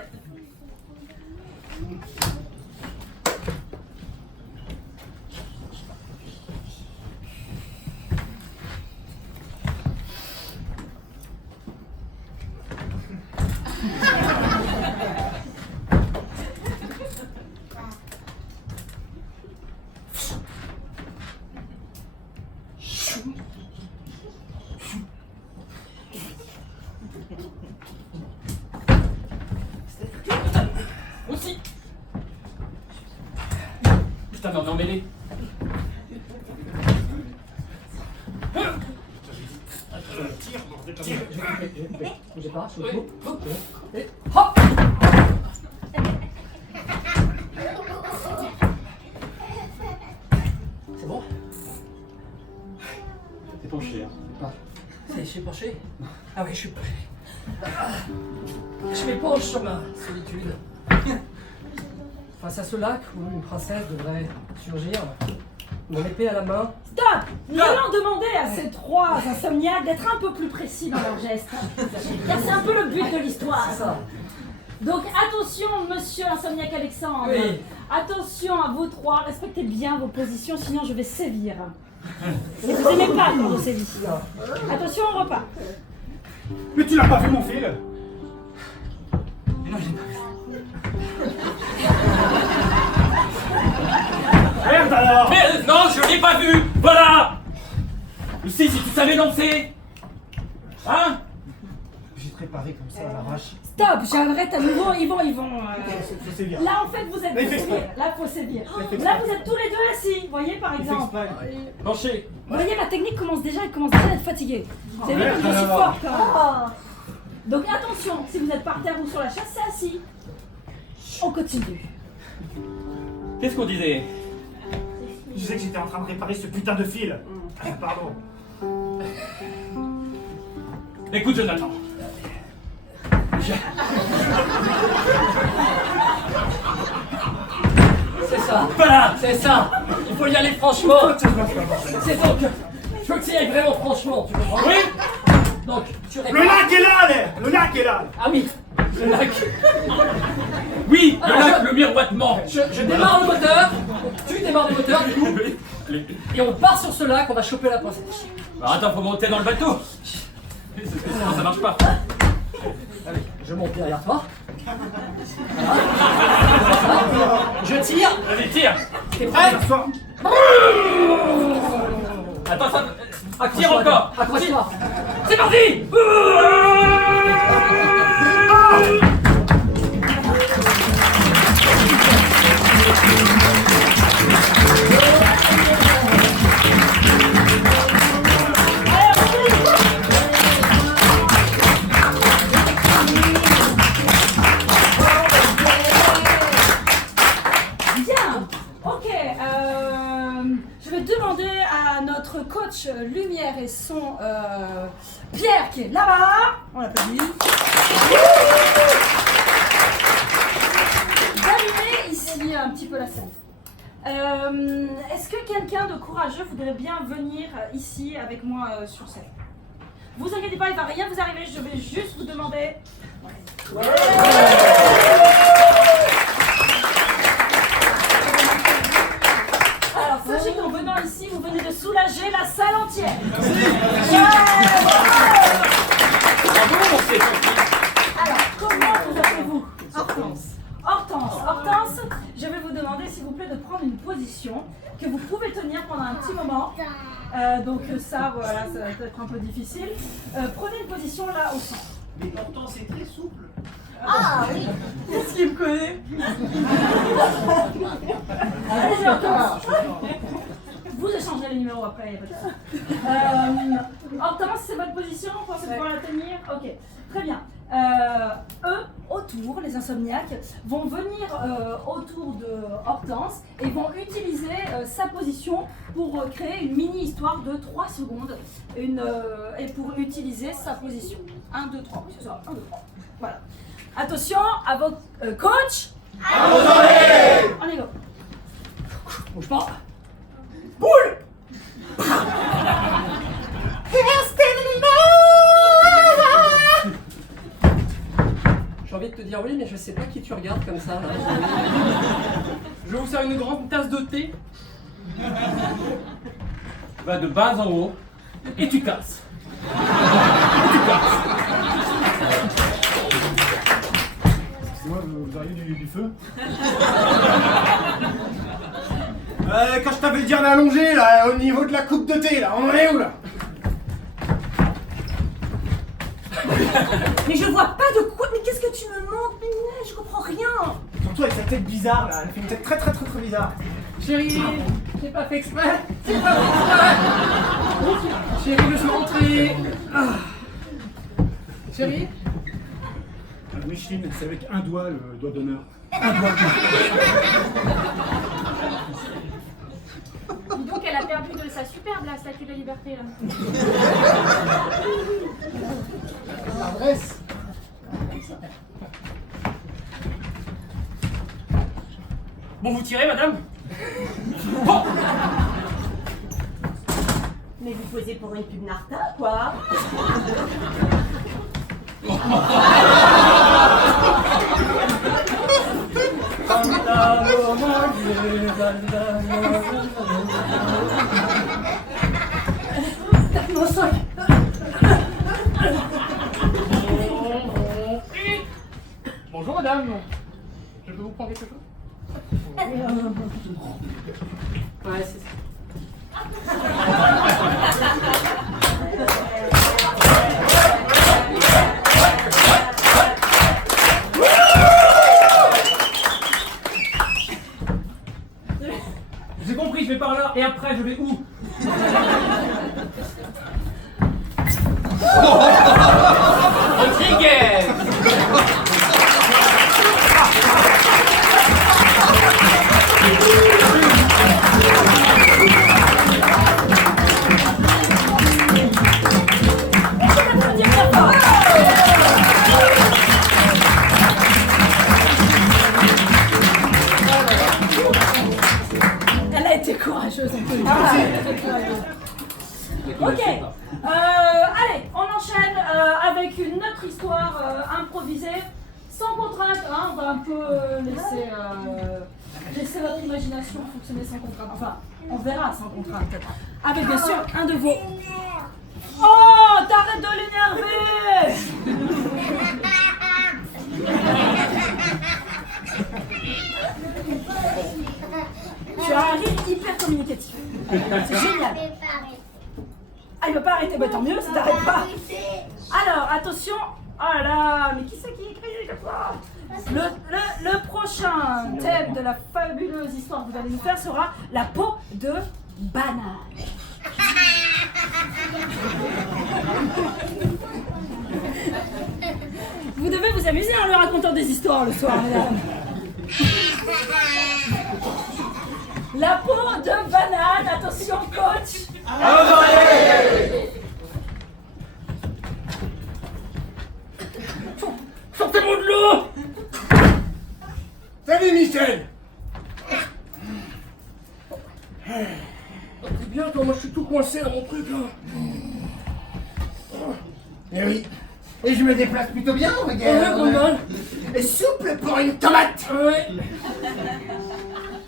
Aussi. Putain, mais on est emmêlés. Bougez pas, je suis Oui. hop. C'est bon? T'es penché, hein. Je suis penché? Ah oui, je suis penché. Je m'épanche sur ma solitude. Face à ce lac où une princesse devrait surgir, mon épée à la main. Stop! Nous allons demander à ces 3 insomniaques d'être un peu plus précis dans leurs gestes. Car c'est un peu le but de l'histoire. C'est ça. Donc attention, monsieur insomniaque Alexandre. Oui. Attention à vous 3, respectez bien vos positions, sinon je vais sévir. Et vous n'aimez pas quand on sévit. Attention au repas. Mais tu l'as pas vu mon fil? Mais non, je l'ai pas vu. Merde alors! Mais non, je l'ai pas vu. Voilà. Lucie, si tu savais danser. Hein? J'ai préparé comme ça à l'arrache. Stop, j'arrête à nouveau, ils vont. Faut sévir. Là, en fait, vous êtes. Mais Faut fais sévir. exprès. Là, faut sévir. fais Là, exprès. vous êtes tous les deux assis. Vous voyez, par Il fait exemple. exprès. Penchez. Vous voyez, la technique commence déjà d'être fatigué. Vous avez vu merde, comme je suis alors. forte quand même. Oh. Donc attention, si vous êtes par terre ou sur la chaise, c'est assis. On continue. Qu'est-ce qu'on disait? Je disais que j'étais en train de réparer ce putain de fil. Pardon. Écoute, Jonathan. C'est ça. Voilà. C'est ça. Il faut y aller franchement. C'est donc. Je veux que tu y ailles vraiment franchement, tu comprends? Oui. Donc, tu Le répares. lac est là, allez. Le lac est là. Ah oui, le lac. Oui, Alors, le lac, le miroitement. Je démarre le moteur. Tu démarres le moteur, du coup. Allez. Et on part sur ce lac, on va choper la princesse. Alors, attends, faut monter dans le bateau. Sinon, ça marche pas. Allez, je monte derrière toi. Voilà. Je tire. Vas-y, tire. T'es prêt? S'asseoir. Attends, ça. Tire Accroche-toi, encore. accroche-toi. C'est parti. Bien. Ok. Je vais demander à notre coach lumière et son Pierre qui est là-bas. On l'applaudit. D'allumer ici un petit peu la scène. Est-ce que quelqu'un de courageux voudrait bien venir ici avec moi sur scène? Vous inquiétez pas, il va rien vous arriver, je vais juste vous demander. Alors sachez qu'en venant ici, vous venez de soulager la salle entière. Alors, comment vous appelez-vous? Hortense. Hortense, je vais vous demander s'il vous plaît de prendre une position que vous pouvez tenir pendant un petit moment. Donc ça, voilà, ça va être un peu difficile. Prenez une position là au centre. Mais pourtant, c'est très souple. Ah oui. Qu'est-ce qu'il me connaît? Allez, Hortense. Vous échangez les numéros après, il n'y a pas de souci. Hortense, c'est votre position? Vous pensez pouvoir la tenir? Ok, très bien. Eux, autour, les insomniaques, vont venir autour de Hortense et vont utiliser sa position pour créer une mini-histoire de 3 secondes et pour utiliser sa position. 1, 2, 3, c'est ça, 1, 2, 3. Voilà. Attention à vos coachs. On y va. Bouge pas. Boule. J'ai envie de te dire oui, mais je sais pas qui tu regardes comme ça. Là. Je vais vous faire une grande tasse de thé. Va de bas en haut et tu casses. Excusez-moi, vous auriez du feu? Quand je t'avais dit en allongé, là, au niveau de la coupe de thé, là, on en est où, là? Mais je vois pas de quoi. Mais qu'est-ce que tu me montres? Mais je comprends rien. Surtout avec sa tête bizarre, là, elle fait une tête très bizarre. Chérie, j'ai pas fait exprès. J'ai pas fait exprès. Chérie, laisse-moi rentrer. Ah. Chérie? Micheline, c'est avec un doigt, le doigt d'honneur. Dis donc, elle a perdu de sa superbe, la statue de liberté, là. Adresse. Bon, vous tirez, madame? Mais vous posez pour une pub Narta, quoi. Bonjour madame. Je peux vous prendre quelque chose? Ouais, c'est ça. J'ai compris, je vais par là et après je vais où? Rodriguez! Elle a été courageuse. Ok, allez, on enchaîne avec une autre histoire improvisée, sans contrainte, hein, on va un peu laisser votre imagination fonctionner sans contrainte, enfin, on verra sans contrainte, avec bien sûr un de vos... Oh, t'arrêtes de l'énerver! Tu as un rire hyper communicatif, c'est génial. Ah, il va pas arrêter, bah tant mieux, ça t'arrête pas. Alors, attention. Oh là là, mais qui c'est qui écrit comme ça? Le prochain thème de la fabuleuse histoire que vous allez nous faire sera la peau de banane. Vous devez vous amuser en leur racontant des histoires le soir, mesdames. La peau de banane, attention coach. Sortez-moi de l'eau! Salut Michel. C'est bien, toi, moi je suis tout coincé dans mon truc là. Eh oui. Et je me déplace plutôt bien, Ouais, regarde. pas mal. Et souple pour une tomate. Ouais.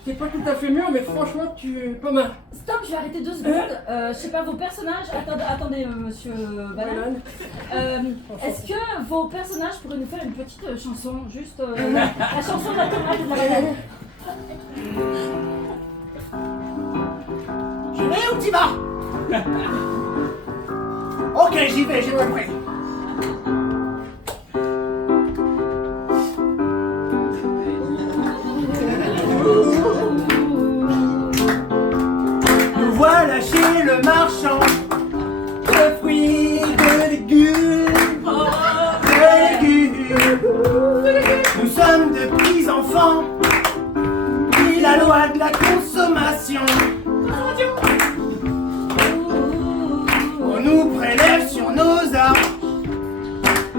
T'es pas tout à fait mûr, mais franchement, tu es pas mal. Stop, je vais arrêter 2 secondes. Je sais pas, vos personnages. Attendez, monsieur Banane. Est-ce que vos personnages pourraient nous faire une petite chanson? Juste la chanson de la tomate et de la banane. J'y vais ou t'y vas? Ok, j'y vais, j'ai compris. Nous voilà chez le marchand de fruits, de légumes, Nous sommes de petits enfants, puis la loi de la consommation. On nous prélève sur nos arbres,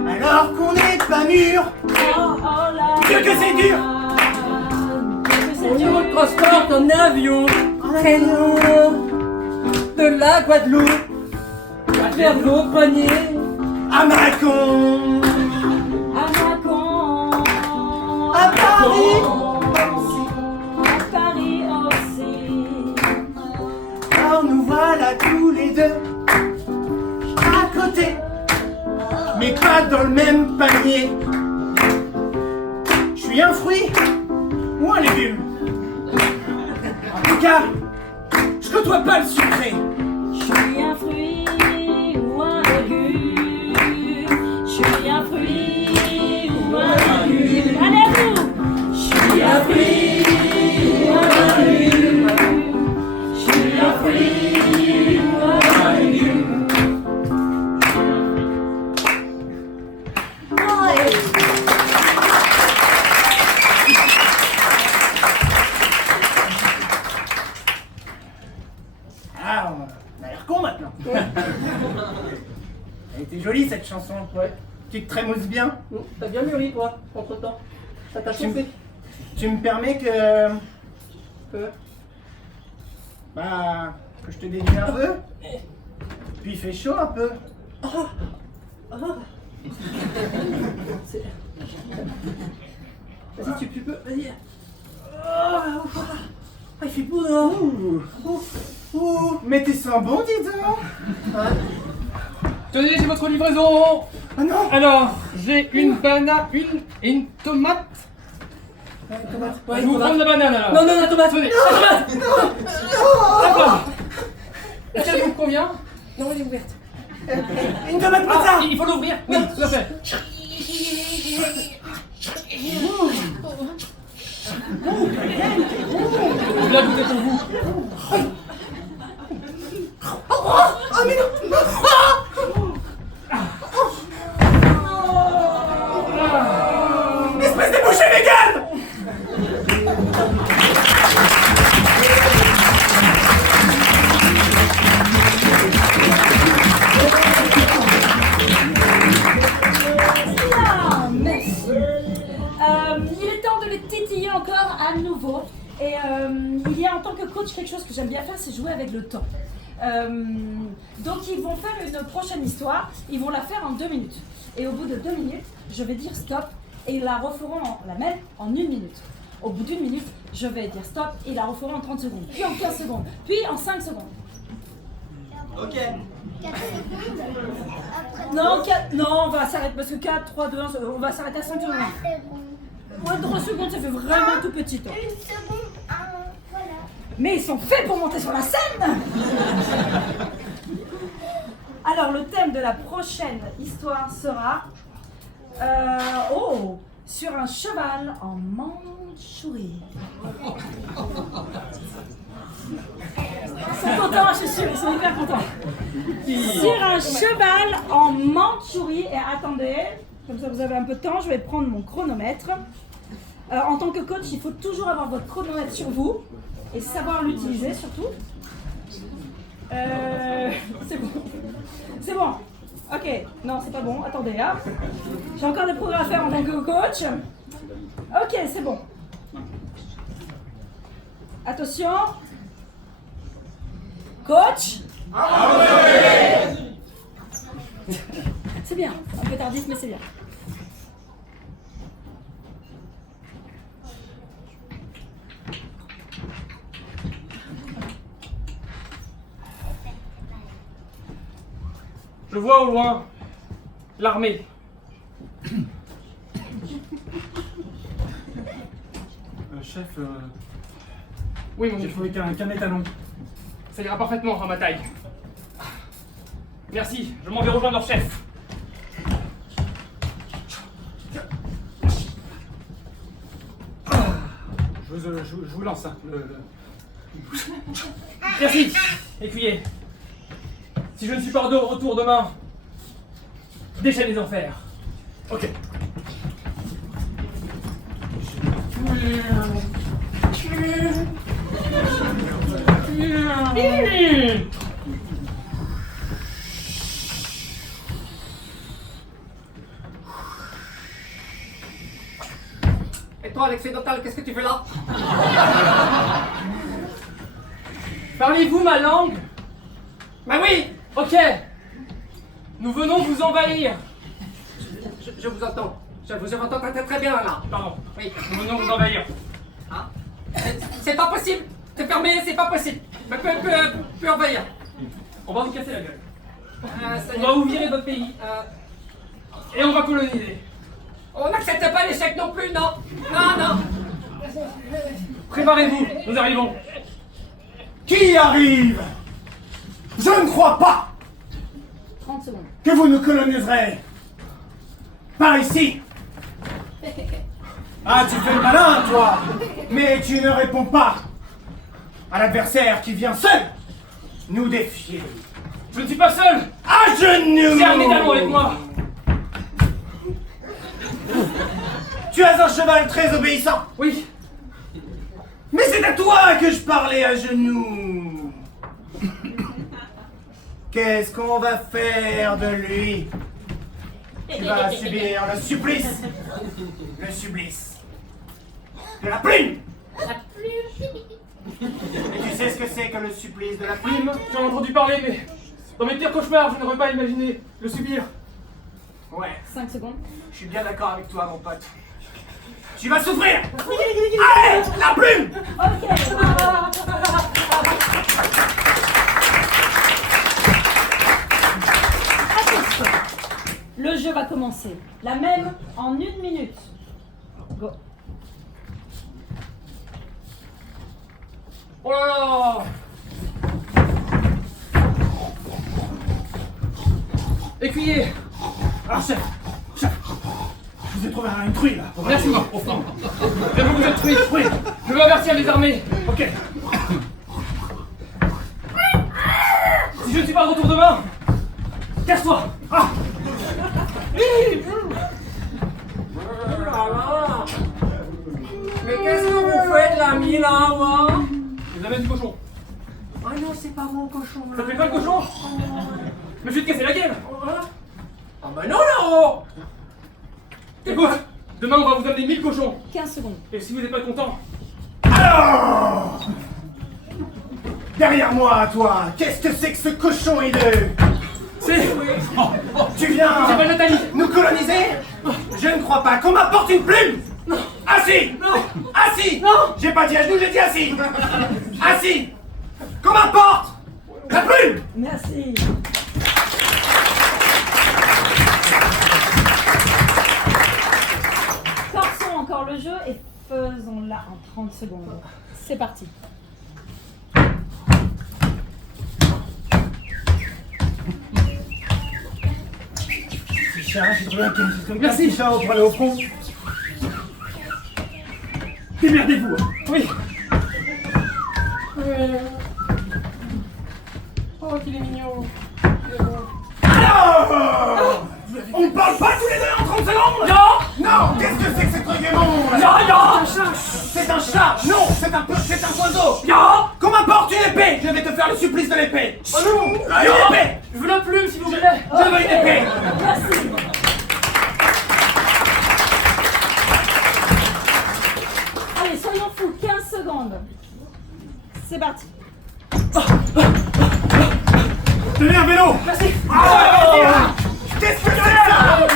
alors qu'on n'est pas mûr. Dieu que c'est dur! On nous transporte en avion, traîneau de la Guadeloupe vers vos greniers. À Mâcon, À Mâcon, à Paris, à Paris aussi. alors nous voilà tous les deux à côté, mais pas dans le même panier. Je suis un fruit ou un légume? En tout cas, je côtoie pas le sucré. Je suis un fruit ou un légume. Je suis un fruit ou un légume. Allez à vous. Je suis un fruit ou un légume. Je suis un fruit ou un légume. Ah, on a l'air con maintenant. Elle était jolie cette chanson. Ouais. Tu te trémousses bien. T'as bien mûri, toi, entre temps. Ça t'a chauffé. Tu me permets que je te dénude un peu. Puis il fait chaud un peu. Vas-y, tu peux. Vas-y. Ah, il fait beau dehors. Ouh, mais t'es sens bon, dis donc. Tenez, j'ai votre livraison. Ah non. Alors, j'ai une banane, une tomate. Tomate. Je vais vous prendre la banane alors. Non, non, la tomate. Tenez. La tomate. D'accord. Est-ce qu'elle vous convient? Non, elle est ouverte. Une tomate pizza. Il faut l'ouvrir. Oui, tout à fait. Je l'ai goûté pour vous. Oh mais non. Espèce de boucher vegan. Bien, merci. Il est temps de les titiller encore à nouveau. Et il y a en tant que coach quelque chose que j'aime bien faire, c'est jouer avec le temps. Donc ils vont faire une prochaine histoire, ils vont la faire en 2 minutes. Et au bout de 2 minutes, je vais dire stop et ils la referont la même en 1 minute. Au bout d'1 minute, je vais dire stop et ils la referont en 30 secondes, puis en 15 secondes, puis en 5 secondes. Ok. 4 secondes. Après Non, non, on va s'arrêter parce que 4, 3, 2, 1, on va s'arrêter à 5 secondes. 3 secondes. Moins de 3 secondes, ça fait vraiment tout petit. Hein. 1 seconde. Voilà. Mais ils sont faits pour monter sur la scène. Alors, le thème de la prochaine histoire sera sur un cheval en Mandchourie. Ils sont contents, je suis sûre, ils sont hyper contents. Sur un cheval en Mandchourie. Et attendez, comme ça vous avez un peu de temps, je vais prendre mon chronomètre. En tant que coach, il faut toujours avoir votre chronomètre sur vous et savoir l'utiliser surtout. C'est bon. C'est bon. Ok. Non, c'est pas bon. Attendez, là. J'ai encore des progrès à faire en tant que coach. Ok, c'est bon. Attention. Coach. C'est bien. Un peu tardif, mais c'est bien. Je vois au loin l'armée. Chef, Oui, mon j'ai Dieu. trouvé qu'un étalon. Ça ira parfaitement à ma taille. Merci, je m'en vais rejoindre leur chef. Je vous lance hein, Merci, écuyer. Si je ne suis pas de retour demain, déchaîne les enfers. Ok. Et toi, l'excédental, qu'est-ce que tu fais là? Parlez-vous ma langue? Bah oui. Ok. Nous venons vous envahir. Je vous entends. Je vous entends très bien là. Pardon. Oui. Nous venons vous envahir. Ah. C'est pas possible. C'est fermé, c'est pas possible. Peut envahir. On va vous casser la gueule. Ça y On est. va vous virer de votre pays. Et on va coloniser. On n'accepte pas l'échec non plus, non. Non, non. Préparez-vous, nous arrivons. Qui arrive? Je ne crois pas 30 secondes. que vous nous coloniserez par ici. Ah, tu fais le malin, toi. Mais tu ne réponds pas à l'adversaire qui vient seul nous défier. Je ne suis pas seul. À genoux. C'est un étalon avec moi. Tu as un cheval très obéissant. Oui. Mais c'est à toi que je parlais, à genoux. Qu'est-ce qu'on va faire de lui? Tu vas subir le supplice. Le supplice. De la plume. La plume. Et tu sais ce que c'est que le supplice de la plume? J'en ai entendu parler, mais dans mes pires cauchemars, je n'aurais pas imaginé le subir. Ouais, 5 secondes. je suis bien d'accord avec toi, mon pote. Tu vas souffrir. Allez, la plume. Attention. Le jeu va commencer. La même en 1 minute. Go. Oh là là! Écuyer! Ah, chef, je vous ai trouvé une truie, là. Merci. J'avoue que vous êtes truie. Oui. Je veux avertir les armées. Ok. Si je ne suis pas de retour demain, casse-toi. Ah, Mais qu'est-ce que vous faites, l'ami, là, moi? Je vous amène du cochon. Ah non, c'est pas mon cochon, là. Ça fait pas le cochon? Mais je vais te casser la gueule. Ah bah non, là! Écoute, demain on va vous amener 1000 cochons. 15 secondes. Et si vous n'êtes pas content, alors derrière moi, toi, qu'est-ce que c'est que ce cochon hideux? c'est... Tu viens J'appelle Nathalie. nous coloniser? Je ne crois pas qu'on m'apporte une plume. Assis. Non. Assis. Non. J'ai pas dit à genoux, j'ai dit assis. Assis. Qu'on m'apporte la plume. Merci. Forçons encore le jeu et faisons-la en 30 secondes. C'est parti. J'ai trouvé un comme Merci. chat pour aller au front. Démerdez-vous. Oui. Oh, qu'il est mignon. Alors on ne parle pas tous les deux en 30 secondes? Non. Non. Qu'est-ce que c'est que ce truc immonde? Non. C'est un chat. Non, c'est un oiseau. Non. Qu'on m'apporte une épée. Je vais te faire le supplice de l'épée. Oh non. Une épée. Je veux la plume, s'il vous plaît. Je veux une épée. Merci. Allez, soyons fous. 15 secondes. C'est parti. Tenez un vélo. Merci. Qu'est-ce que c'est que ça?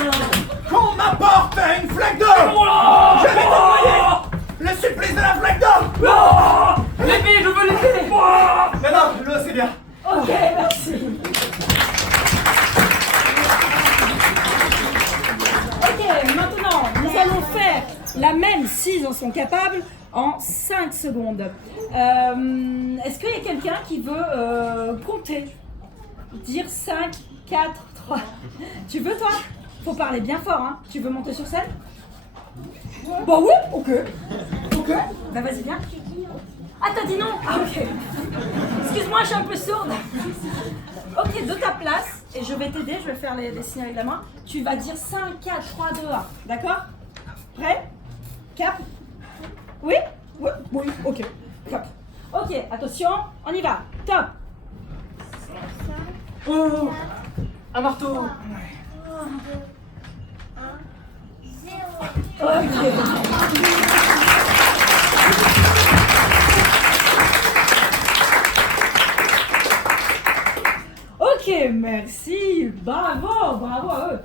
Qu'on m'apporte une flaque d'eau. Je vais te noyer. Le supplice de la flaque d'eau. L'épée, je veux l'épée. Non, non, l'eau c'est bien. Ok, merci. Ok, maintenant, nous allons faire la même s'ils en sont capables en 5 secondes. Est-ce qu'il y a quelqu'un qui veut compter? Dire 5, 4, 3. Tu veux, toi? Faut parler bien fort, hein. Tu veux monter sur scène? Bah oui, ok. Ok. Bah vas-y, viens. Ah, t'as dit non? Ah, ok. Excuse-moi, je suis un peu sourde. Ok, de ta place, et je vais t'aider, je vais faire les signes avec la main. Tu vas dire 5, 4, 3, 2, 1. D'accord? Prêt? Cap? Oui? Oui, oui, ok. Cap. Ok, attention, on y va. Top. Oh, un marteau. 2, 1, 0. Ok. Ok, merci. Bravo, bravo à eux.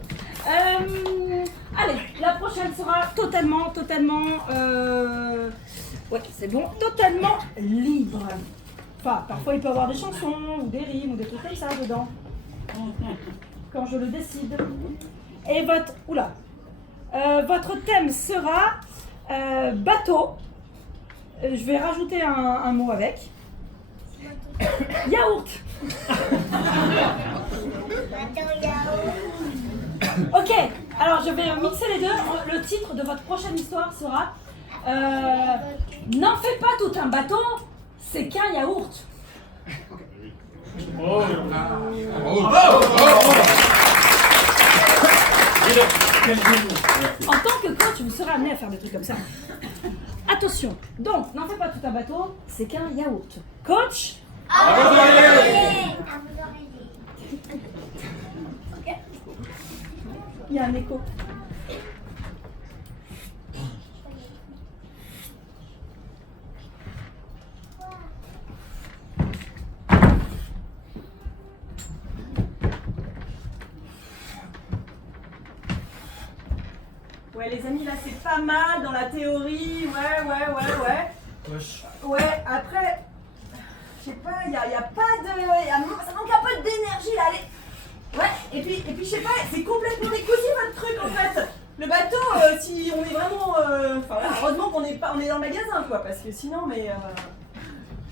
Allez, la prochaine sera totalement, ouais, c'est bon, totalement libre. Enfin, parfois il peut y avoir des chansons ou des rimes ou des trucs comme ça dedans. Quand je le décide. Et votre thème sera bateau. Je vais rajouter un mot avec. Yaourt. Ok, alors je vais mixer les deux. Le titre de votre prochaine histoire sera N'en fais pas tout un bateau, c'est qu'un yaourt. En tant que coach, vous serez amené à faire des trucs comme ça. Attention, donc n'en fais pas tout un bateau, c'est qu'un yaourt. Coach, il y a un écho. Ouais les amis, là c'est pas mal dans la théorie, ouais. Ouais, après, je sais pas, y a pas de... ça manque un peu d'énergie là, allez. Ouais, Et puis je sais pas, c'est complètement décosy votre truc en fait. Le bateau, si on est vraiment... Enfin voilà, heureusement qu'on est dans le magasin quoi, parce que sinon, mais...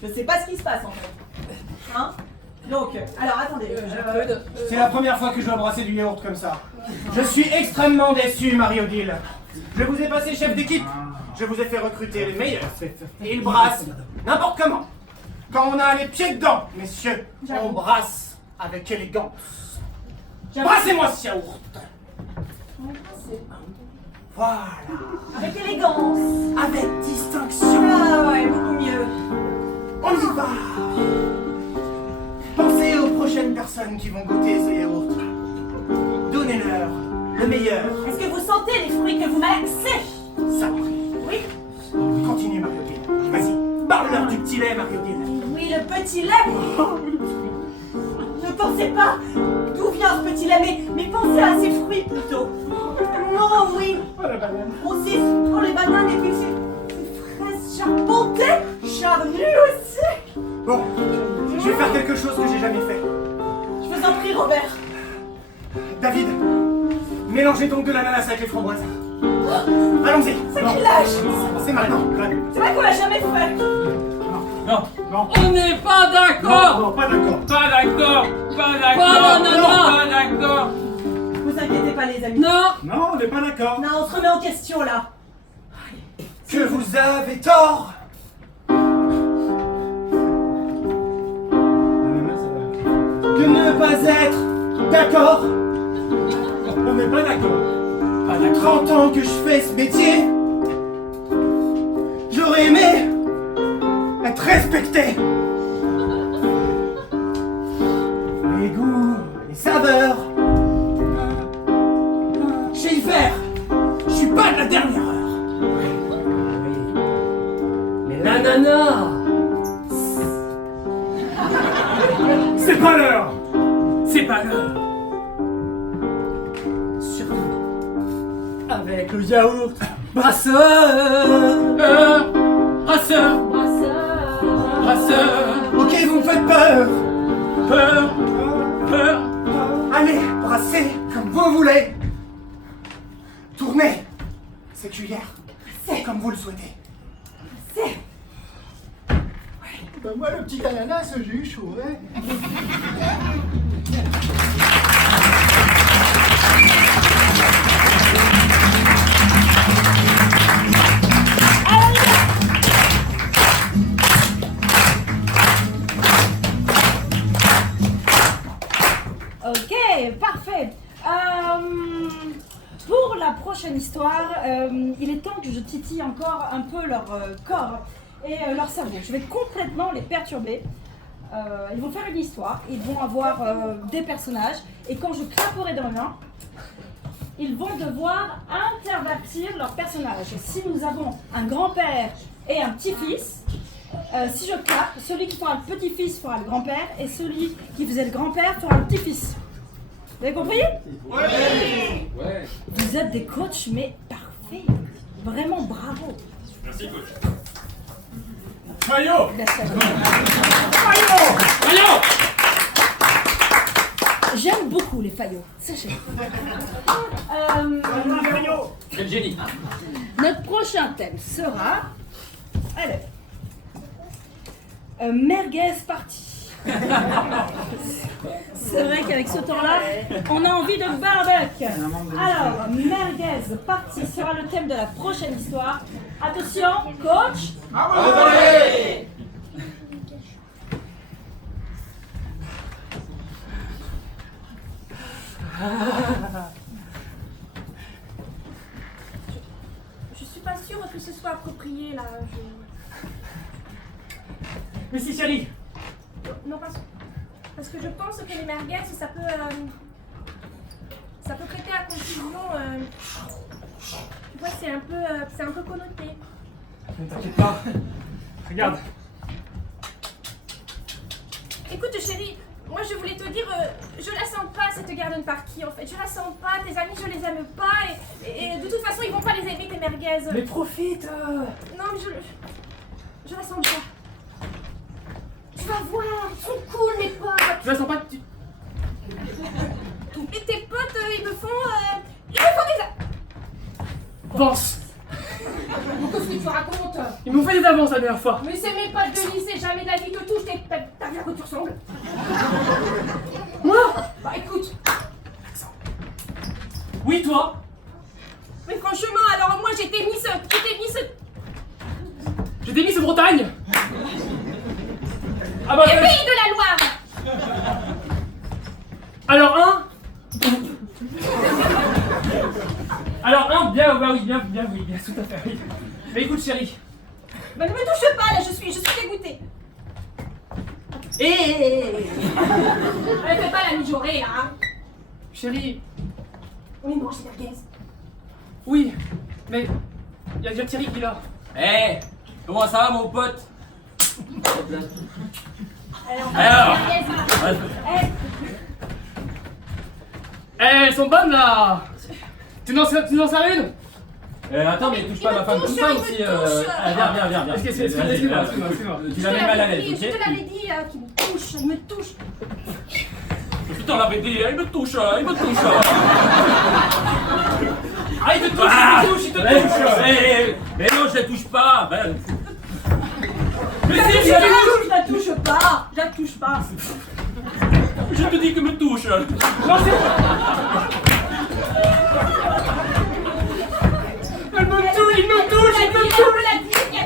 je sais pas ce qui se passe en fait. Hein? Donc, alors attendez. C'est la première fois que je dois brasser du yaourt comme ça. Je suis extrêmement déçu, Mario Deal. Je vous ai passé chef d'équipe. Je vous ai fait recruter les meilleurs. Et ils brassent n'importe comment. Quand on a les pieds dedans, messieurs, on brasse avec élégance. Brassez-moi ce yaourt. Voilà. Avec élégance. Avec distinction. Ah ouais, beaucoup mieux. On y va. Pensez aux prochaines personnes qui vont goûter ce yaourt. Donnez-leur le meilleur. Est-ce que vous sentez les fruits que vous mixez? Ça. Oui. Continue, Mario Deal. Vas-y, parle-leur du petit lait, Mario Deal. Oui, le petit lait. Ne pensez pas d'où vient ce petit lait, mais pensez à ces fruits plutôt. Oh oui. Oh, la banane. Aussi, oh les bananes et puis ces fraises charpentées. Charnues aussi. Bon, je vais faire quelque chose que j'ai jamais fait. Je vous en prie, Robert. David, mélangez donc de l'ananas avec les framboises. Allons-y. C'est qui lâche? C'est maintenant. C'est vrai qu'on l'a jamais fait. Non, non. On n'est pas d'accord. Non, pas d'accord. Pas d'accord. Pas d'accord. Pas non. Pas d'accord. Vous inquiétez pas, les amis. Non. Non, on n'est pas d'accord. Non, on se remet en question là. Que vous avez tort. De ne pas être d'accord. On n'est pas d'accord. À 30 ans que je fais ce métier, j'aurais aimé être respecté. Les goûts, les saveurs. Chez Hiver, je suis pas de la dernière heure. Mais l'ananas. C'est pas l'heure. C'est pas l'heure. Avec le yaourt. Brasseur. Brasseur. Brasseur. Ok, vous me faites peur. Peur. Allez, brassez comme vous voulez. Tournez ces cuillères. C'est comme vous le souhaitez. Ben moi, le petit ananas, j'ai eu chaud, hein. Ok, parfait. Pour la prochaine histoire, il est temps que je titille encore un peu leur corps et leur cerveau. Je vais complètement les perturber. Ils vont faire une histoire, ils vont avoir des personnages, et quand je claperai dans les mains, ils vont devoir intervertir leurs personnages. Si nous avons un grand-père et un petit-fils, si je clape, celui qui fera le petit-fils fera le grand-père, et celui qui faisait le grand-père fera le petit-fils. Vous avez compris? Ouais. Vous êtes des coachs, mais parfaits. Vraiment bravo. Merci, coach. Maillot. Merci à vous. Maillot. J'aime beaucoup les faillots, sachez. Quel génie. Notre prochain thème sera... Allez. Merguez party. C'est vrai qu'avec ce temps-là, on a envie de barbecue. Alors, merguez party sera le thème de la prochaine histoire. Attention, coach. Allez. Je suis pas sûre que ce soit approprié là. Mrs. Shelley. Non, parce que je pense que les merguez, ça peut prêter à confusion. Tu vois, c'est un peu connoté. Ne t'inquiète pas. Regarde. Écoute, chérie, moi je voulais te dire, je la sens pas cette garden party en fait. Je la sens pas, tes amis je les aime pas et de toute façon ils vont pas les aimer tes merguez. Mais profite. Non mais je la sens pas. Tu vas voir, ils sont cool mes potes. Tu la sens pas? Et tes potes, ils me font des... Avance. Qu'est-ce que tu racontes? Ils m'ont fait des avances la dernière fois. Mais c'est mes potes de lycée, jamais de la vie te touche, t'as vu à quoi tu ressembles? Moi? Bah écoute, Oui, toi? mais franchement, alors moi j'étais Miss... J'étais Miss Bretagne. Ah bah, Les pays de la Loire! alors bien, bah oui, bien, tout à fait, oui. Mais écoute, chérie. Bah ne me touche pas, là, je suis dégoûtée. Elle fait pas la mijaurée, là, hein. Chérie, Oui, mange des merguez. oui, mais il y a déjà Thierry qui est là. Eh, comment ça va, mon pote? Alors Eh, elles sont bonnes là. Tu n'en sais une? Attends, mais touche pas ma femme comme ça aussi. Viens. Excuse-moi. Tu l'as mis mal à l'aise, Je ok? te l'avais dit, qu'il me touche. Putain, l'avais dit, il me touche. Ah, il te touche. Mais non, je la touche pas. Ben, Mais si, tu la touches. Je la touche pas. je te dis que me touche. Non, c'est... Il me touche.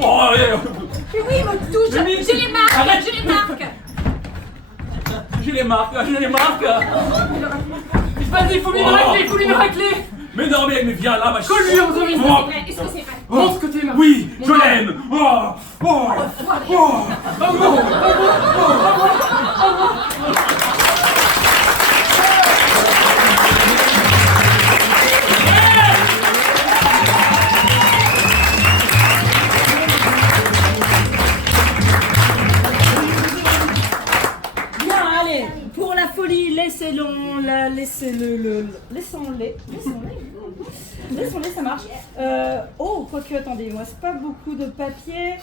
Oh, allez. Mais oui, il me touche. Mais J'ai les marques, Arrête. j'ai les marques. J'ai les marques. Vas-y, il faut lui me racler. Mais non, mais viens là, ma chérie. Colle-lui en faisant Oh, Est-ce que c'est vrai? Montre que t'es là. oui, je l'aime. Bien, allez, pour la folie, laissez-les, ça marche. Quoique, attendez, moi c'est pas beaucoup de papier.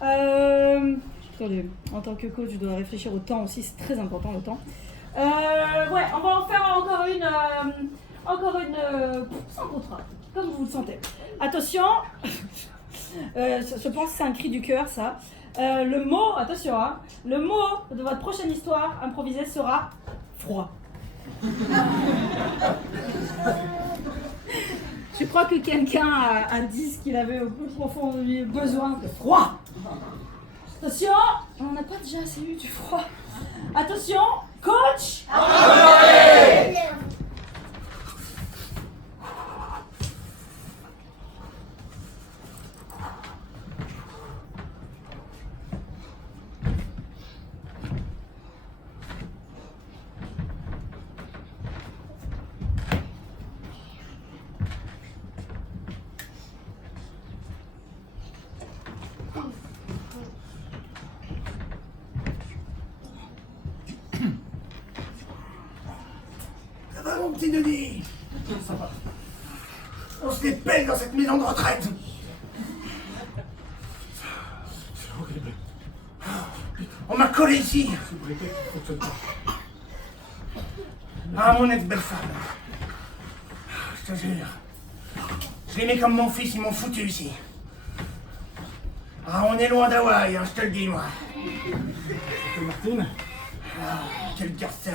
Attendez, en tant que coach, je dois réfléchir au temps aussi, c'est très important le temps. Ouais, on va en faire encore une sans contrat, comme vous le sentez. Attention, je pense que c'est un cri du cœur ça. Le mot, attention, hein, le mot de votre prochaine histoire improvisée sera froid. Je crois que quelqu'un a dit ce qu'il avait au plus profond de lui besoin de froid. Attention, on n'a pas déjà assez eu du froid. Attention, coach. Ça va mon petit Denis? Ça va. On se dépelle dans cette maison de retraite. C'est horrible. On m'a collé ici. Ah, mon ex-belle-femme. Je te jure. Je l'aimais comme mon fils, ils m'ont foutu ici. Ah, on est loin d'Hawaï, hein, je te le dis, moi. Martine. Ah, quel garçon.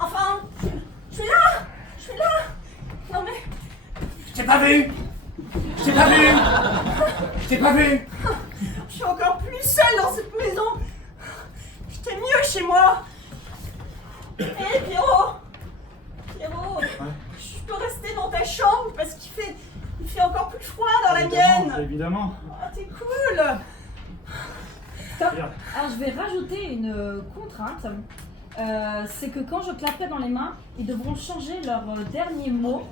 Enfin, je suis là. Non mais, Je t'ai pas vu. Je t'ai pas vu. je suis encore plus seule dans cette maison. J'étais mieux chez moi. Hé Pierrot, je peux rester dans ta chambre parce qu'il fait encore plus froid dans la mienne. Évidemment. Oh, t'es cool. Stop. Alors je vais rajouter une contrainte. C'est que quand je claperai dans les mains, ils devront changer leur dernier mot,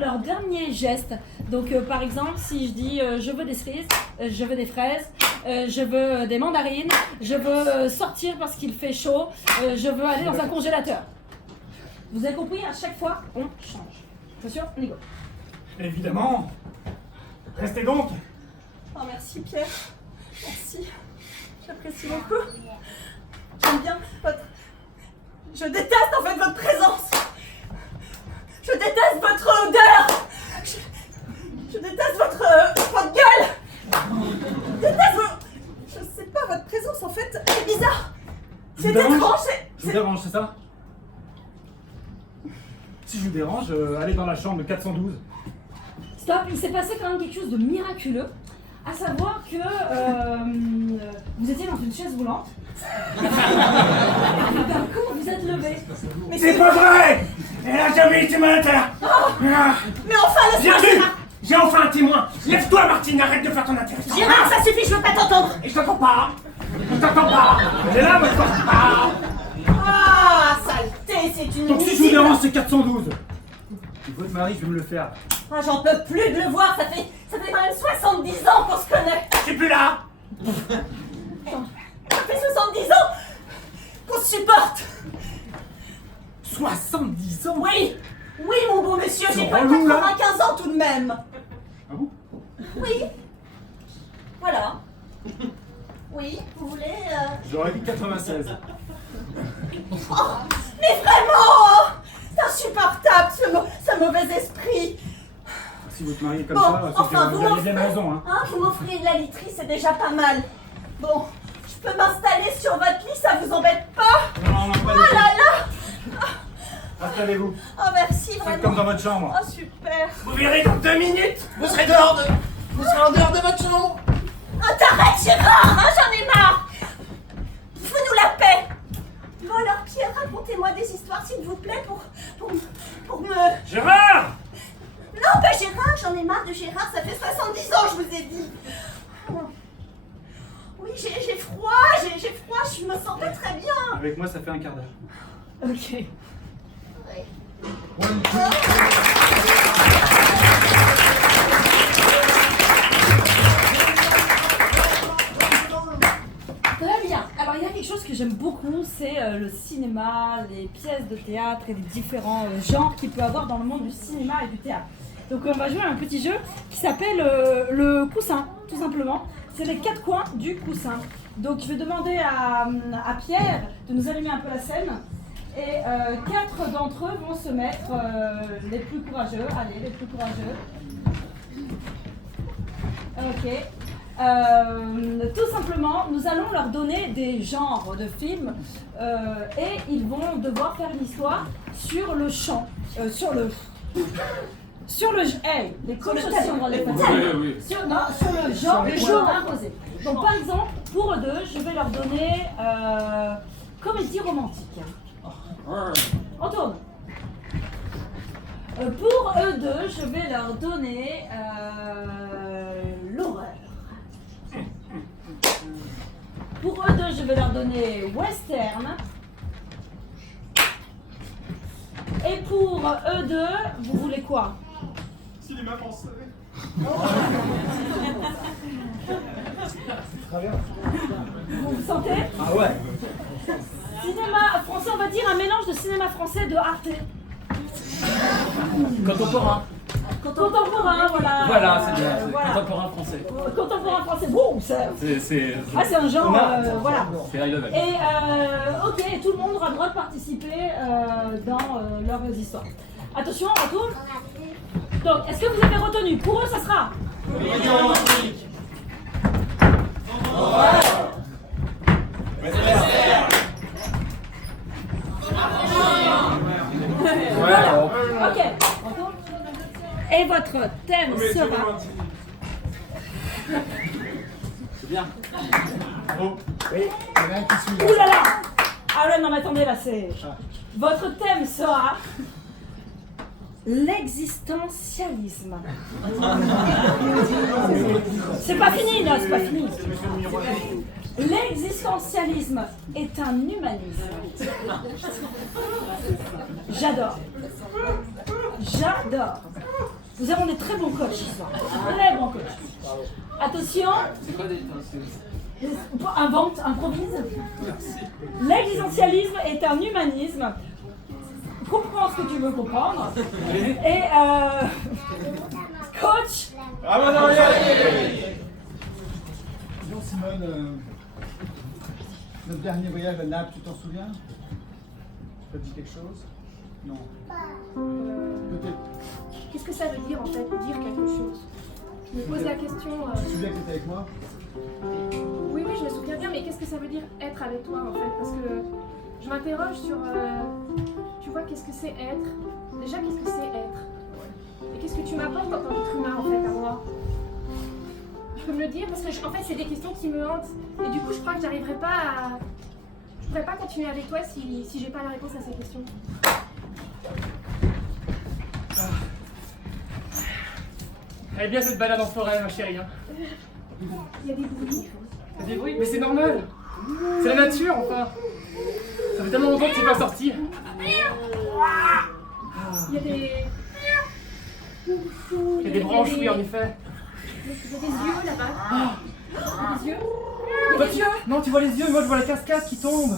leur dernier geste. Donc par exemple, si je dis je veux des cerises, je veux des fraises, je veux des mandarines, je veux sortir parce qu'il fait chaud, je veux aller dans un congélateur. Vous avez compris, à chaque fois, on change. Attention, on y go. Évidemment. Restez donc. Oh merci Pierre, merci. J'apprécie beaucoup. J'aime bien votre... Je déteste en fait votre présence. Je déteste votre odeur. Je déteste votre gueule. Je déteste je sais pas, votre présence en fait, c'est bizarre. C'est étrange. Je vous dérange, c'est ça? Si je vous dérange, allez dans la chambre 412. Stop, il s'est passé quand même quelque chose de miraculeux, à savoir que vous étiez dans une chaise roulante. Et d'un coup, vous êtes levé. Mais c'est pas vrai! Elle a jamais été malade! Mais enfin, J'ai vu! J'ai enfin un témoin! Lève-toi, Martine, arrête de faire ton intéressant! Gérard, ça suffit, je veux pas t'entendre! Et je t'entends pas! Je t'entends pas! Elle est là, mais je t'entends pas! Ah, saleté, c'est une Donc si je vous dérange, c'est 412. Et votre mari, je vais me le faire. Ah, j'en peux plus de le voir, ça fait quand même 70 ans qu'on se connaît! Je suis plus là! Ça fait 70 ans qu'on se supporte! 70 ans? Oui! Oui, mon beau monsieur, j'ai C'est pas relou, là. 95 ans tout de même! Ah bon? Oui! Voilà! Oui, vous voulez... J'aurais dit 96. Oh, mais vraiment! C'est insupportable, ce mauvais esprit! Si votre mari est comme Bon, ça, c'est enfin, que vous vous avez m'offrez bien raison, hein. vous m'offrez de la literie, c'est déjà pas mal. Bon, je peux m'installer sur votre lit, ça vous embête pas? Non, pas Oh là là! Installez-vous. Oh merci, Faites vraiment. comme dans votre chambre. Oh super. Vous verrez dans 2 minutes! Vous serez Vous serez en dehors de votre chambre! Oh t'arrêtes Gérard, hein, j'en ai marre. Fous-nous la paix. Bon alors Pierre, racontez-moi des histoires s'il vous plaît pour me... Gérard! Non pas Gérard, j'en ai marre de Gérard, ça fait 70 ans je vous ai dit. Oui j'ai froid, je me sens pas très bien. Avec moi, ça fait un quart d'heure. Ok. Très bien. Alors il y a quelque chose que j'aime beaucoup, c'est le cinéma, les pièces de théâtre et les différents genres qu'il peut y avoir dans le monde du cinéma et du théâtre. Donc on va jouer à un petit jeu qui s'appelle le coussin, tout simplement. C'est les 4 coins du coussin. Donc je vais demander à Pierre de nous allumer un peu la scène. Et 4 d'entre eux vont se mettre les plus courageux. Allez, les plus courageux. Ok. Tout simplement, nous allons leur donner des genres de films et ils vont devoir faire une histoire sur le champ, sur le hey, les coachs aussi ont les sur le genre imposé. Donc par exemple, pour eux deux, je vais leur donner comédie romantique. On tourne. Pour eux deux, je vais leur donner l'horreur. Pour eux deux, je vais leur donner western. Et pour eux deux, vous voulez quoi? Cinéma français. Très bien. Vous vous sentez? Ah ouais. Cinéma français, on va dire un mélange de cinéma français de Arte. Contemporain. Contemporain, voilà. Voilà, c'est bien. Voilà. Contemporain français. Contemporain français, bon, c'est un genre, voilà. C'est high level. Et ok, tout le monde aura le droit de participer dans leurs histoires. Attention, on retourne. Donc, est-ce que vous avez retenu? Pour eux, ça sera Voilà. Ok, on retourne. Et votre thème sera... C'est bien. Oui, il y en a un qui suit. Ouh là là! Ah ouais, non mais attendez, là c'est... Votre thème sera... l'existentialisme. C'est pas fini, non, c'est pas fini. L'existentialisme est un humanisme. J'adore. J'adore. Nous avons des très bons coachs ce soir. Très bons coachs. Attention. C'est quoi des... Invente, improvise. L'existentialisme est un humanisme. Comprends ce que tu veux comprendre. Et coach. Ah bah non, Dis donc, Simone, notre dernier voyage à Naples, tu t'en souviens? Ça te dit quelque chose? Non. Peut-être. Qu'est-ce que ça veut dire en fait, dire quelque chose? Je me pose la question. Tu te souviens que t'étais avec moi? Oui, je me souviens bien, mais qu'est-ce que ça veut dire être avec toi en fait? Parce que je m'interroge sur. Tu vois, qu'est-ce que c'est être? Déjà, qu'est-ce que c'est être? Et qu'est-ce que tu m'apportes en tant qu'être humain en fait à moi? Tu peux me le dire? Parce que en fait, c'est des questions qui me hantent. Et du coup, je crois que j'arriverai pas à. Je pourrais pas continuer avec toi si j'ai pas la réponse à ces questions. Elle est bien cette balade en forêt, ma chérie. Hein. Il y a des bruits. Il y a des bruits, mais c'est normal. C'est la nature, enfin. Ça fait tellement longtemps que tu n'es pas sorti. Il y a des. Il y a des branches, oui, en effet. Il y a des yeux là-bas. Des yeux. Toi, non, tu vois les yeux, moi je vois la cascade qui tombe.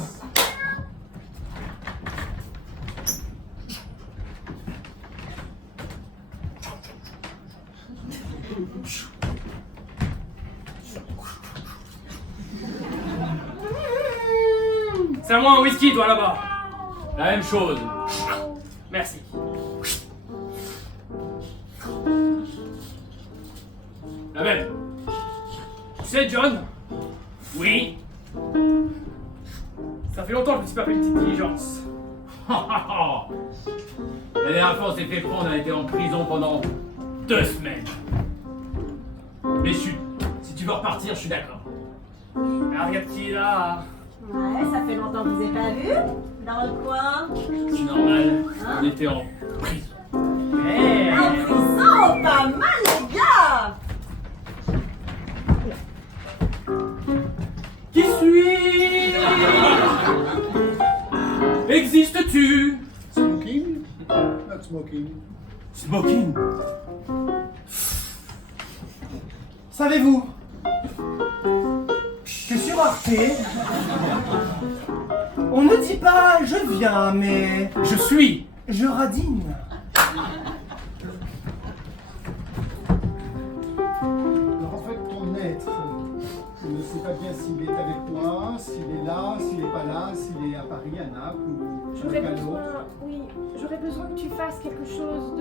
C'est à moi un whisky, toi, là-bas. La même chose. Merci. La même. Tu sais, John? Oui. Ça fait longtemps que je me suis pas fait une petite diligence. La dernière fois, on s'est fait prendre, on a été en prison pendant 2 semaines. Mais si tu veux repartir, je suis d'accord. Regarde qui est là. Ouais, ça fait longtemps que je vous ai pas vu. Dans le coin. C'est normal, on était en prison. En prison, pas mal les gars. Qui suis? Existes-tu? Smoking? Not smoking. Smoking. Savez-vous que sur Arte, on ne dit pas je viens, mais Je suis. je radine. Alors en fait, ton être, je ne sais pas bien s'il est avec moi, s'il est là, s'il n'est pas là, s'il est à Paris, à Naples ou J'aurais quelqu'un besoin, d'autre. oui, j'aurais besoin que tu fasses quelque chose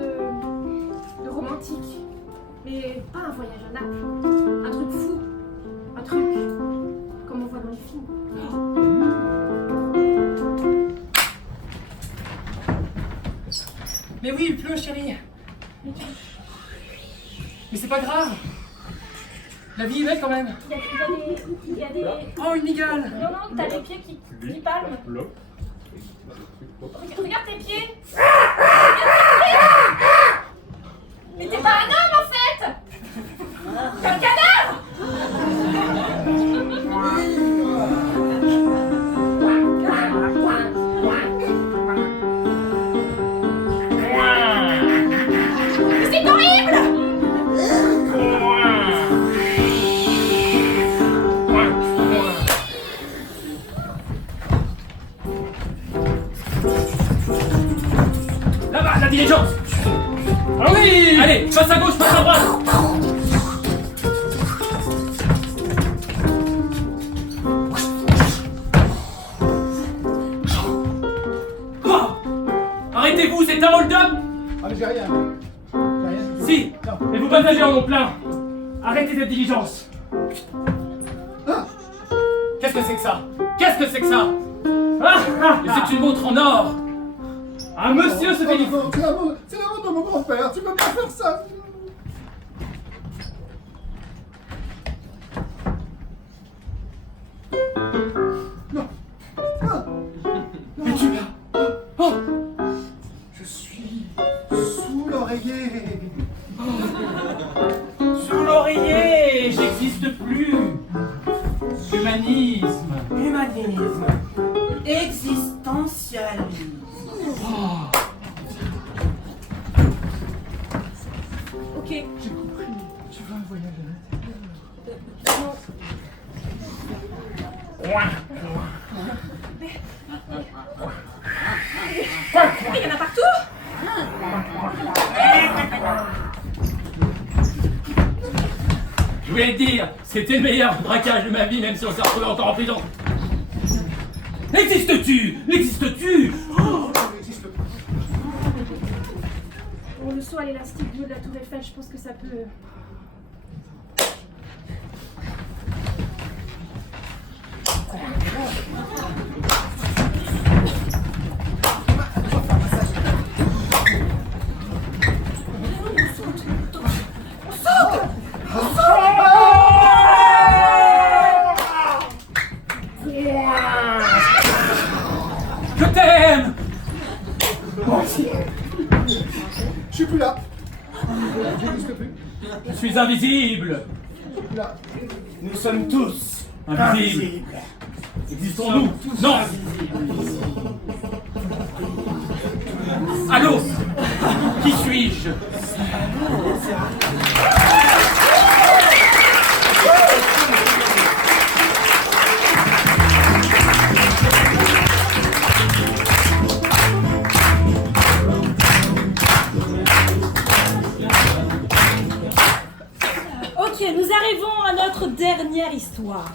de romantique. Mais pas un voyage à Naples. Un truc fou. Un truc comme on voit dans les films. Mais oui, il pleut, chérie. Mais c'est pas grave. La vie est belle quand même. Il y a des... Oh, une migale. Non, t'as les pieds qui palment. Regarde tes pieds. Mais t'es pas un homme en fait. T'es un cadavre. Mais c'est horrible. Là-bas, la diligence. Allons-y. Allez, passe à gauche, passe à droite. Quoi? Arrêtez-vous, c'est un hold-up. Ah mais j'ai rien. J'ai rien du tout. Si, Non. mais vous partagez en nom plein. Arrêtez cette diligence. Qu'est-ce que c'est que ça? Qu'est-ce que c'est que ça? Mais c'est une montre en or. Un monsieur se fait Non, c'est la montre de mon grand-père, tu peux pas faire ça. Non. Ah. Mais tu l'as. Oh, je suis sous l'oreiller. Sous l'oreiller, j'existe plus. Humanisme. Humanisme. Existentialisme. Ok. J'ai compris. Tu veux un voyage à l'intérieur? Mais il y en a partout. Je voulais te dire, c'était le meilleur braquage de ma vie, même si on s'est retrouvé encore en prison. Existes-tu? N'existes-tu? le saut à l'élastique bleu de la Tour Eiffel, je pense que ça peut... Je t'aime! Moi aussi. Je suis plus là. J'existe plus. Je suis invisible! Je suis plus là. Nous sommes tous Invisibles! Existons-nous? Non! Allô? Qui suis-je? Ok, nous arrivons à notre dernière histoire.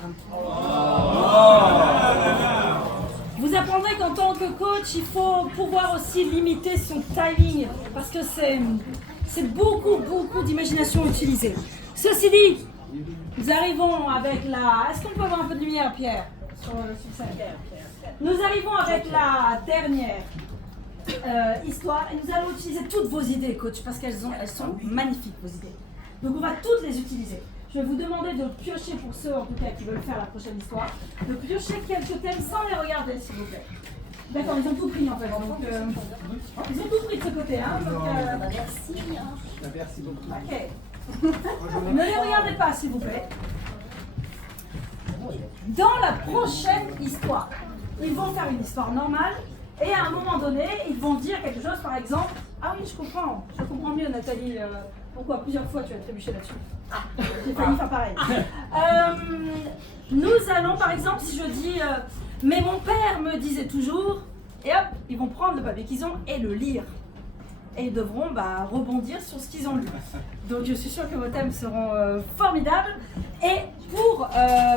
Vous apprendrez qu'en tant que coach, il faut pouvoir aussi limiter son timing parce que c'est beaucoup d'imagination utilisée. Ceci dit, nous arrivons avec la... Est-ce qu'on peut avoir un peu de lumière, Pierre, sur ça? Nous arrivons avec la dernière histoire et nous allons utiliser toutes vos idées, coach, parce qu'elles sont magnifiques, vos idées. Donc on va toutes les utiliser. Je vais vous demander de piocher, pour ceux en tout cas qui veulent faire la prochaine histoire, de piocher quelques thèmes sans les regarder, s'il vous plaît. D'accord, ils ont tout pris en fait. Donc, ils ont tout pris de ce côté. Hein, donc, Merci. Merci beaucoup. ok. Ne les regardez pas, s'il vous plaît. Dans la prochaine histoire, ils vont faire une histoire normale et à un moment donné, ils vont dire quelque chose, par exemple. Ah oui, je comprends mieux, Nathalie. Pourquoi plusieurs fois tu as trébuché là-dessus? J'ai failli faire pareil. Nous allons, par exemple, si je dis mais mon père me disait toujours, et hop, ils vont prendre le papier qu'ils ont et le lire. Et ils devront rebondir sur ce qu'ils ont lu. Donc je suis sûre que vos thèmes seront formidables. Et pour,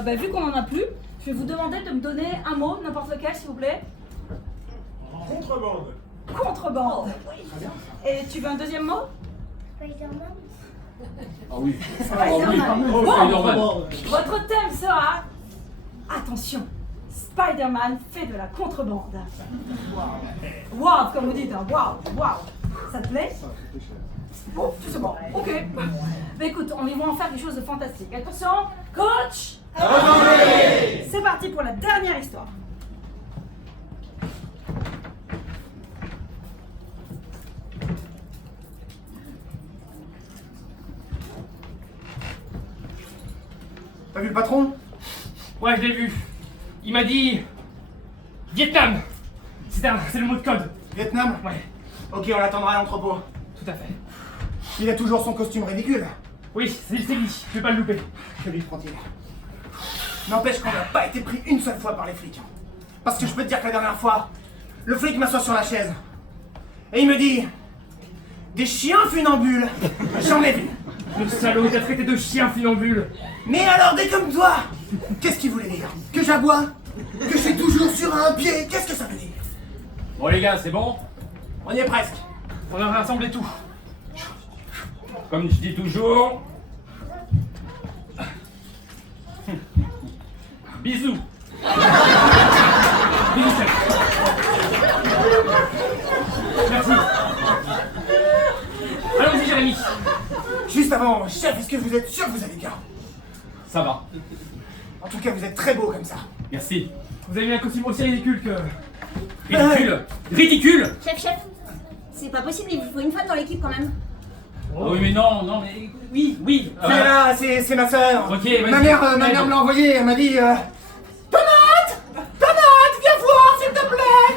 vu qu'on n'en a plus, je vais vous demander de me donner un mot, n'importe lequel, s'il vous plaît. Contrebande. Contrebande. Et tu veux un deuxième mot? Spider-Man. Ah oui. Spider-Man. Oh, Bon, Spider-Man. votre thème sera, attention, Spider-Man fait de la contrebande. Wow, comme vous dites, hein, wow. Ça te plaît? Bon, c'est bon, ok. Mais écoute, on va en faire quelque chose de fantastique. Attention, coach. C'est parti pour la dernière histoire. T'as vu le patron? Ouais, je l'ai vu. Il m'a dit... Vietnam. C'est le mot de code. Vietnam? Ouais, Ok, on l'attendra à l'entrepôt. tout à fait. Il a toujours son costume ridicule. Oui, c'est lui. Je vais pas le louper. Que lui prend-il? N'empêche qu'on n'a pas été pris une seule fois par les flics. Parce que je peux te dire que la dernière fois, le flic m'assoit sur la chaise. Et il me dit... Des chiens funambules, j'en ai vu. Le salaud, il t'a traité de chien funambule. Mais alors, des comme toi, qu'est-ce qu'il voulait dire? Que j'aboie? Que je suis toujours sur un pied? Qu'est-ce que ça veut dire? Bon les gars, c'est bon? On y est presque. On a rassemblé tout. Comme je dis toujours... Bisous! Bisous, chef. Merci. Allons-y, Jérémy. Juste avant, chef, est-ce que vous êtes sûr que vous allez bien? Ça va. En tout cas, vous êtes très beau comme ça. Merci. Vous avez mis un costume aussi ridicule que... Ridicule! Ridicule! Chef, c'est pas possible, il vous faut une femme dans l'équipe quand même. Oh oui mais non, mais... Oui. C'est là, c'est ma sœur. Ok, vas-y. Ma mère me l'a envoyé, elle m'a dit... Tomate, viens voir, s'il te plaît.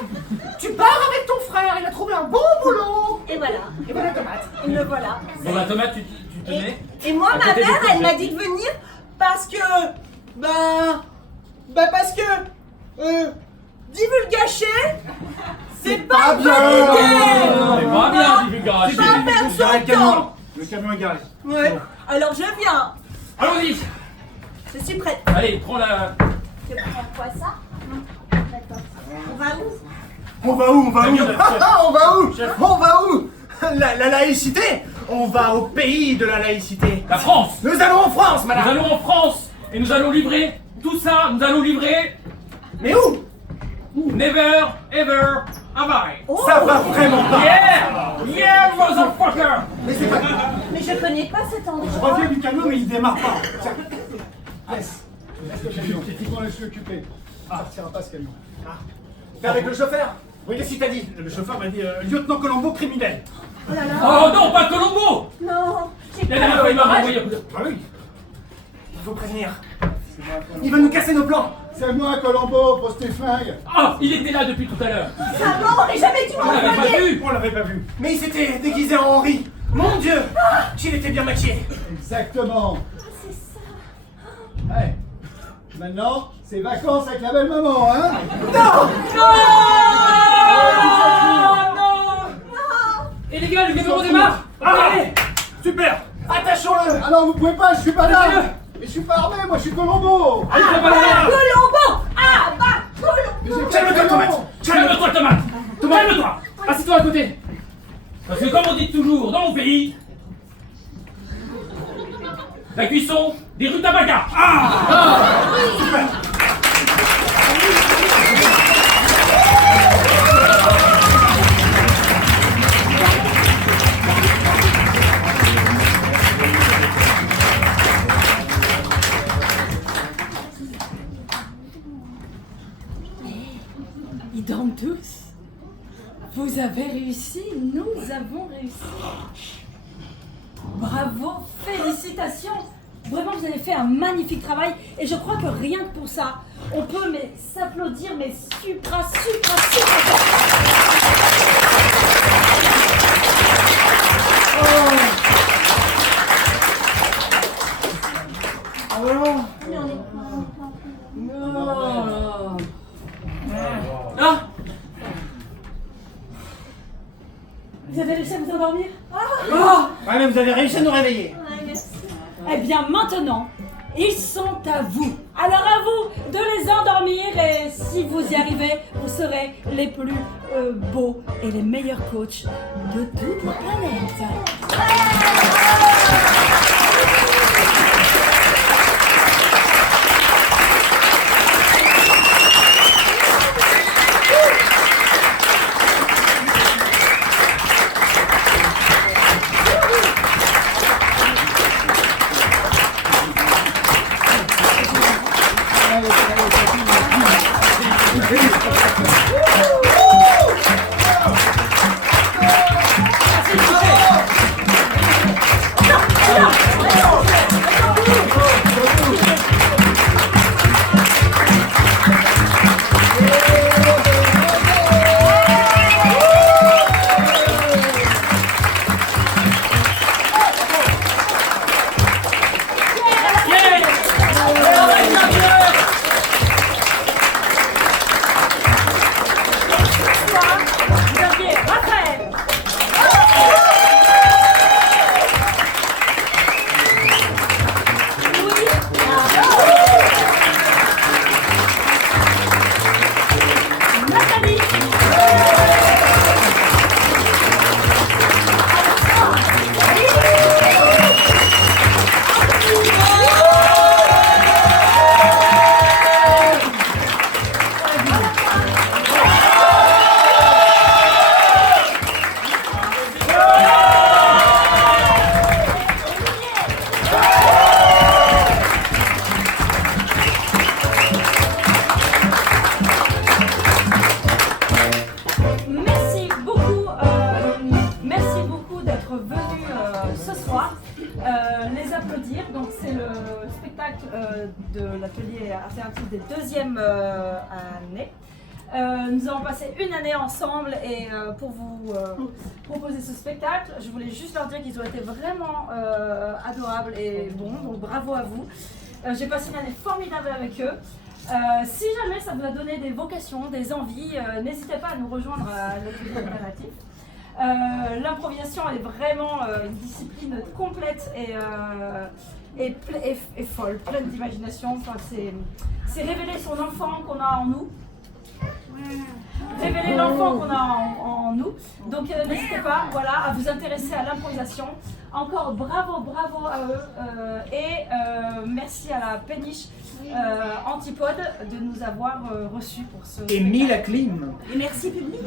Tu pars avec ton frère, il a trouvé un bon boulot. Et voilà. Et voilà Tomate. Et me voilà. Bon bah Thomas, tu tenais? Et moi, À ma côté mère, des elle m'a courgettes. dit de venir parce que... parce que... divulgacher, c'est pas bien. C'est pas bien, divulgation. pas perdre son temps. Le camion est garé. Ouais, alors je viens. Allons-y. Je suis prête. Allez, prends la... Tu prends quoi ça? D'accord. On va où? On va où? Très bien, chef. On va où? La laïcité? On va au pays de la laïcité. La France! Nous allons en France, madame. Nous allons en France et nous allons livrer tout ça, nous allons livrer. Mais où? Never ever have I. Ça va vraiment pas. Yeah! Yeah, motherfucker! Mais c'est pas... Mais je connais pas cet Je endroit. reviens du camion, mais il démarre pas. Tiens, laisse le camion. On laisse l'occuper. Ça partira pas ce camion. T'es avec le chauffeur? Oui, qu'est-ce qu'il t'a dit? Le chauffeur m'a dit lieutenant Colombo criminel. Oh là là. Oh non, pas Colombo! Non, j'ai La dernière fois, il m'a renvoyé un coup de... Ah oui. Il faut prévenir. Il va nous casser nos plans. C'est moi, Colombo, pose tes flingues. Ah, il était là depuis tout à l'heure. Ça va, on aurait jamais dû On l'avait pas m'envoyer. vu. On l'avait pas vu. Mais il s'était déguisé en Henri. Mon Dieu, qu'il était bien maquillé. Exactement. C'est ça. Ouais. Maintenant, c'est vacances avec la belle maman, hein? Et les gars, le camion démarre. Allez, super. Attachons-le. Ah non, vous pouvez pas, je suis pas là. Et je suis pas armé, moi je suis Colombo. Ah bah, Colombo. Ah bah, Colombo. Mais j'ai pas Calme-toi, de Tomate. camion. Calme-toi, Tomate. Calme-toi. Assieds-toi à côté. Parce que comme on dit toujours dans mon pays, la cuisson des rutabagas. Ils dorment tous. Vous avez réussi, nous avons réussi. Bravo, félicitations. Vraiment, vous avez fait un magnifique travail et je crois que rien que pour ça, on peut mais s'applaudir, mais supra. Ah, Vous avez réussi à vous endormir? Ouais, mais vous avez réussi à nous réveiller. Eh bien maintenant, ils sont à vous. Alors à vous de les endormir et si vous y arrivez, vous serez les plus beaux et les meilleurs coachs de toute la planète. Xavier, Raphaël. Nathalie. Merci beaucoup d'être venus ce soir. Les applaudir. Donc c'est le spectacle de l'atelier alternatif des deuxièmes années. Nous avons passé une année ensemble et pour vous proposer ce spectacle, je voulais juste leur dire qu'ils ont été vraiment adorables et bons, donc bravo à vous. J'ai passé une année formidable avec eux. Si jamais ça vous a donné des vocations, des envies, n'hésitez pas à nous rejoindre à l'atelier alternatif. L'improvisation elle est vraiment une discipline complète et folle, pleine d'imagination. Enfin, c'est révéler son enfant qu'on a en nous. révéler l'enfant qu'on a en nous. Donc n'hésitez pas, voilà, à vous intéresser à l'improvisation. Encore bravo, bravo à eux et merci à la péniche Antipode de nous avoir reçus pour ce. Et mille à clim. Et merci public.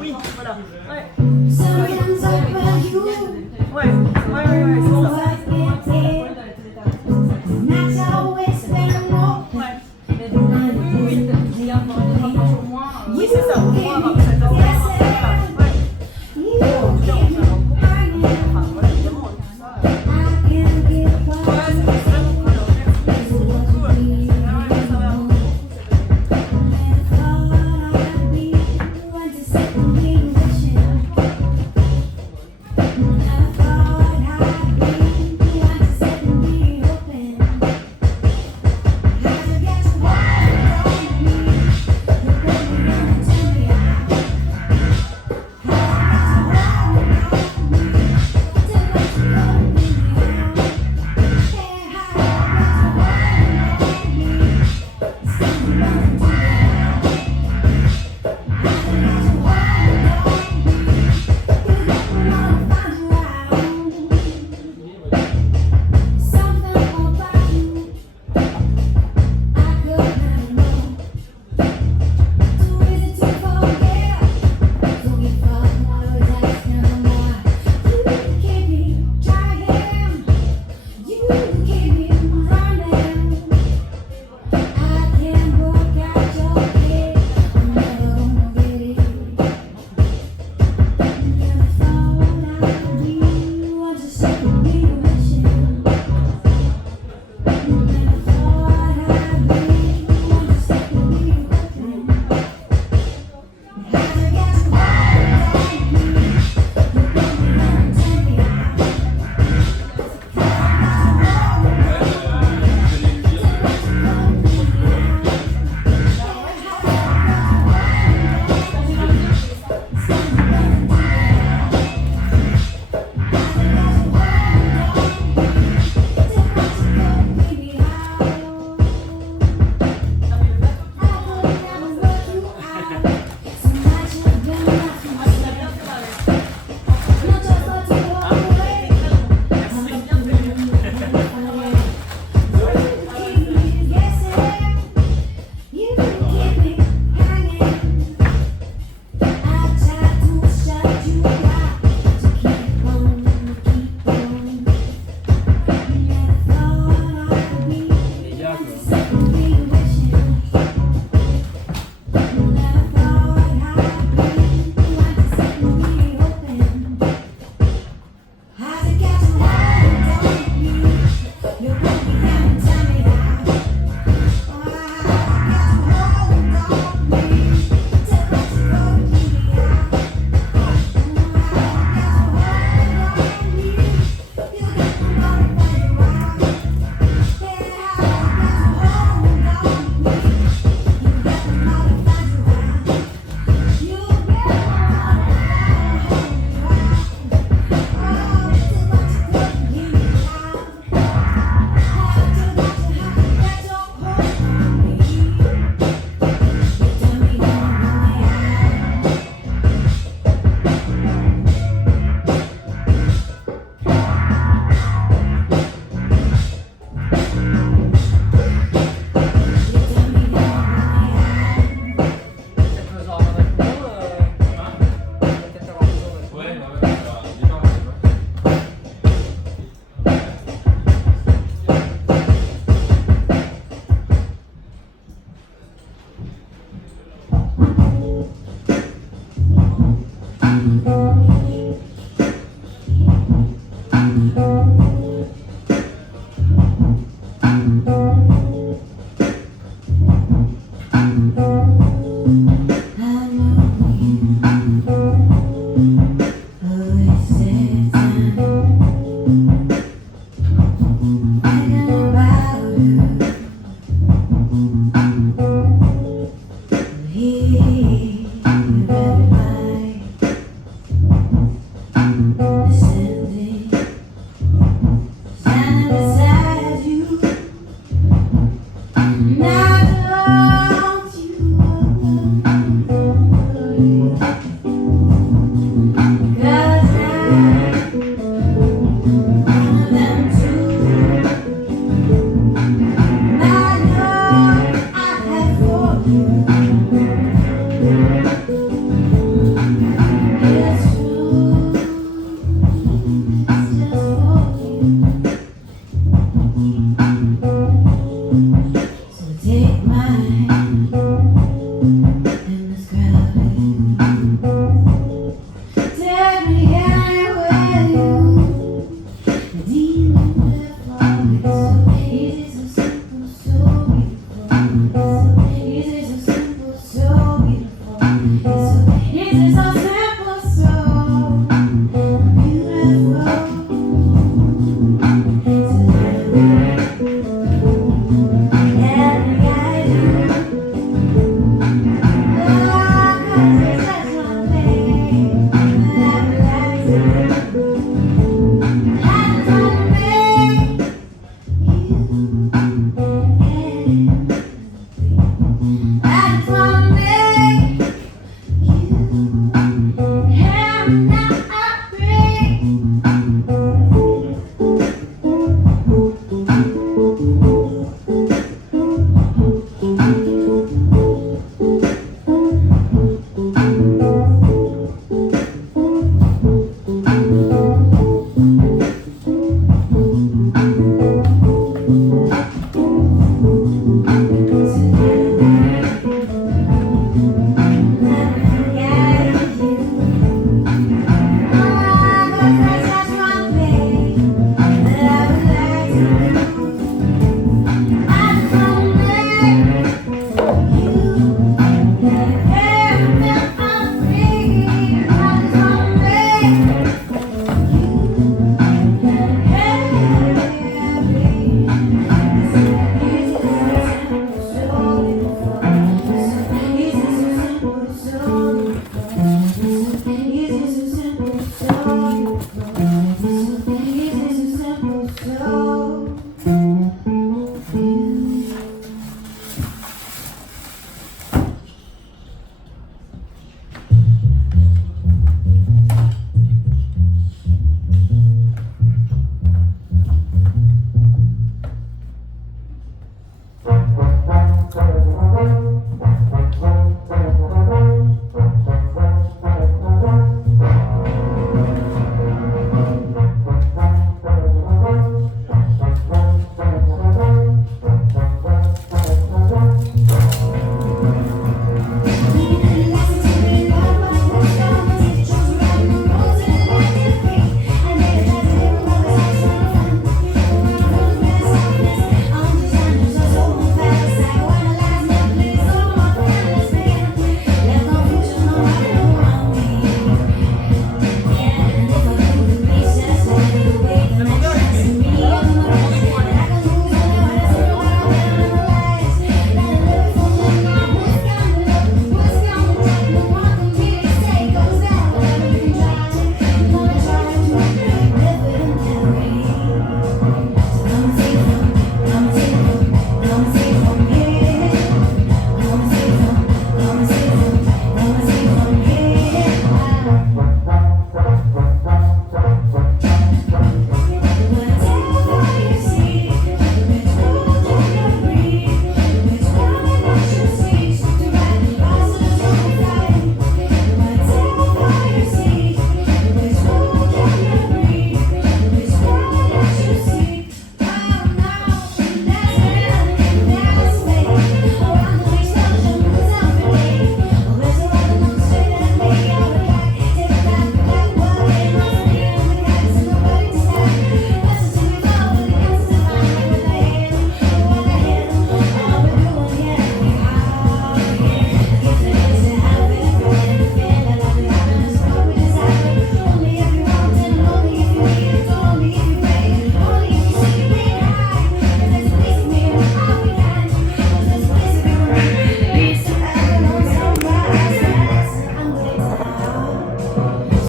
Oui, voilà. Ouais. Ouais, c'est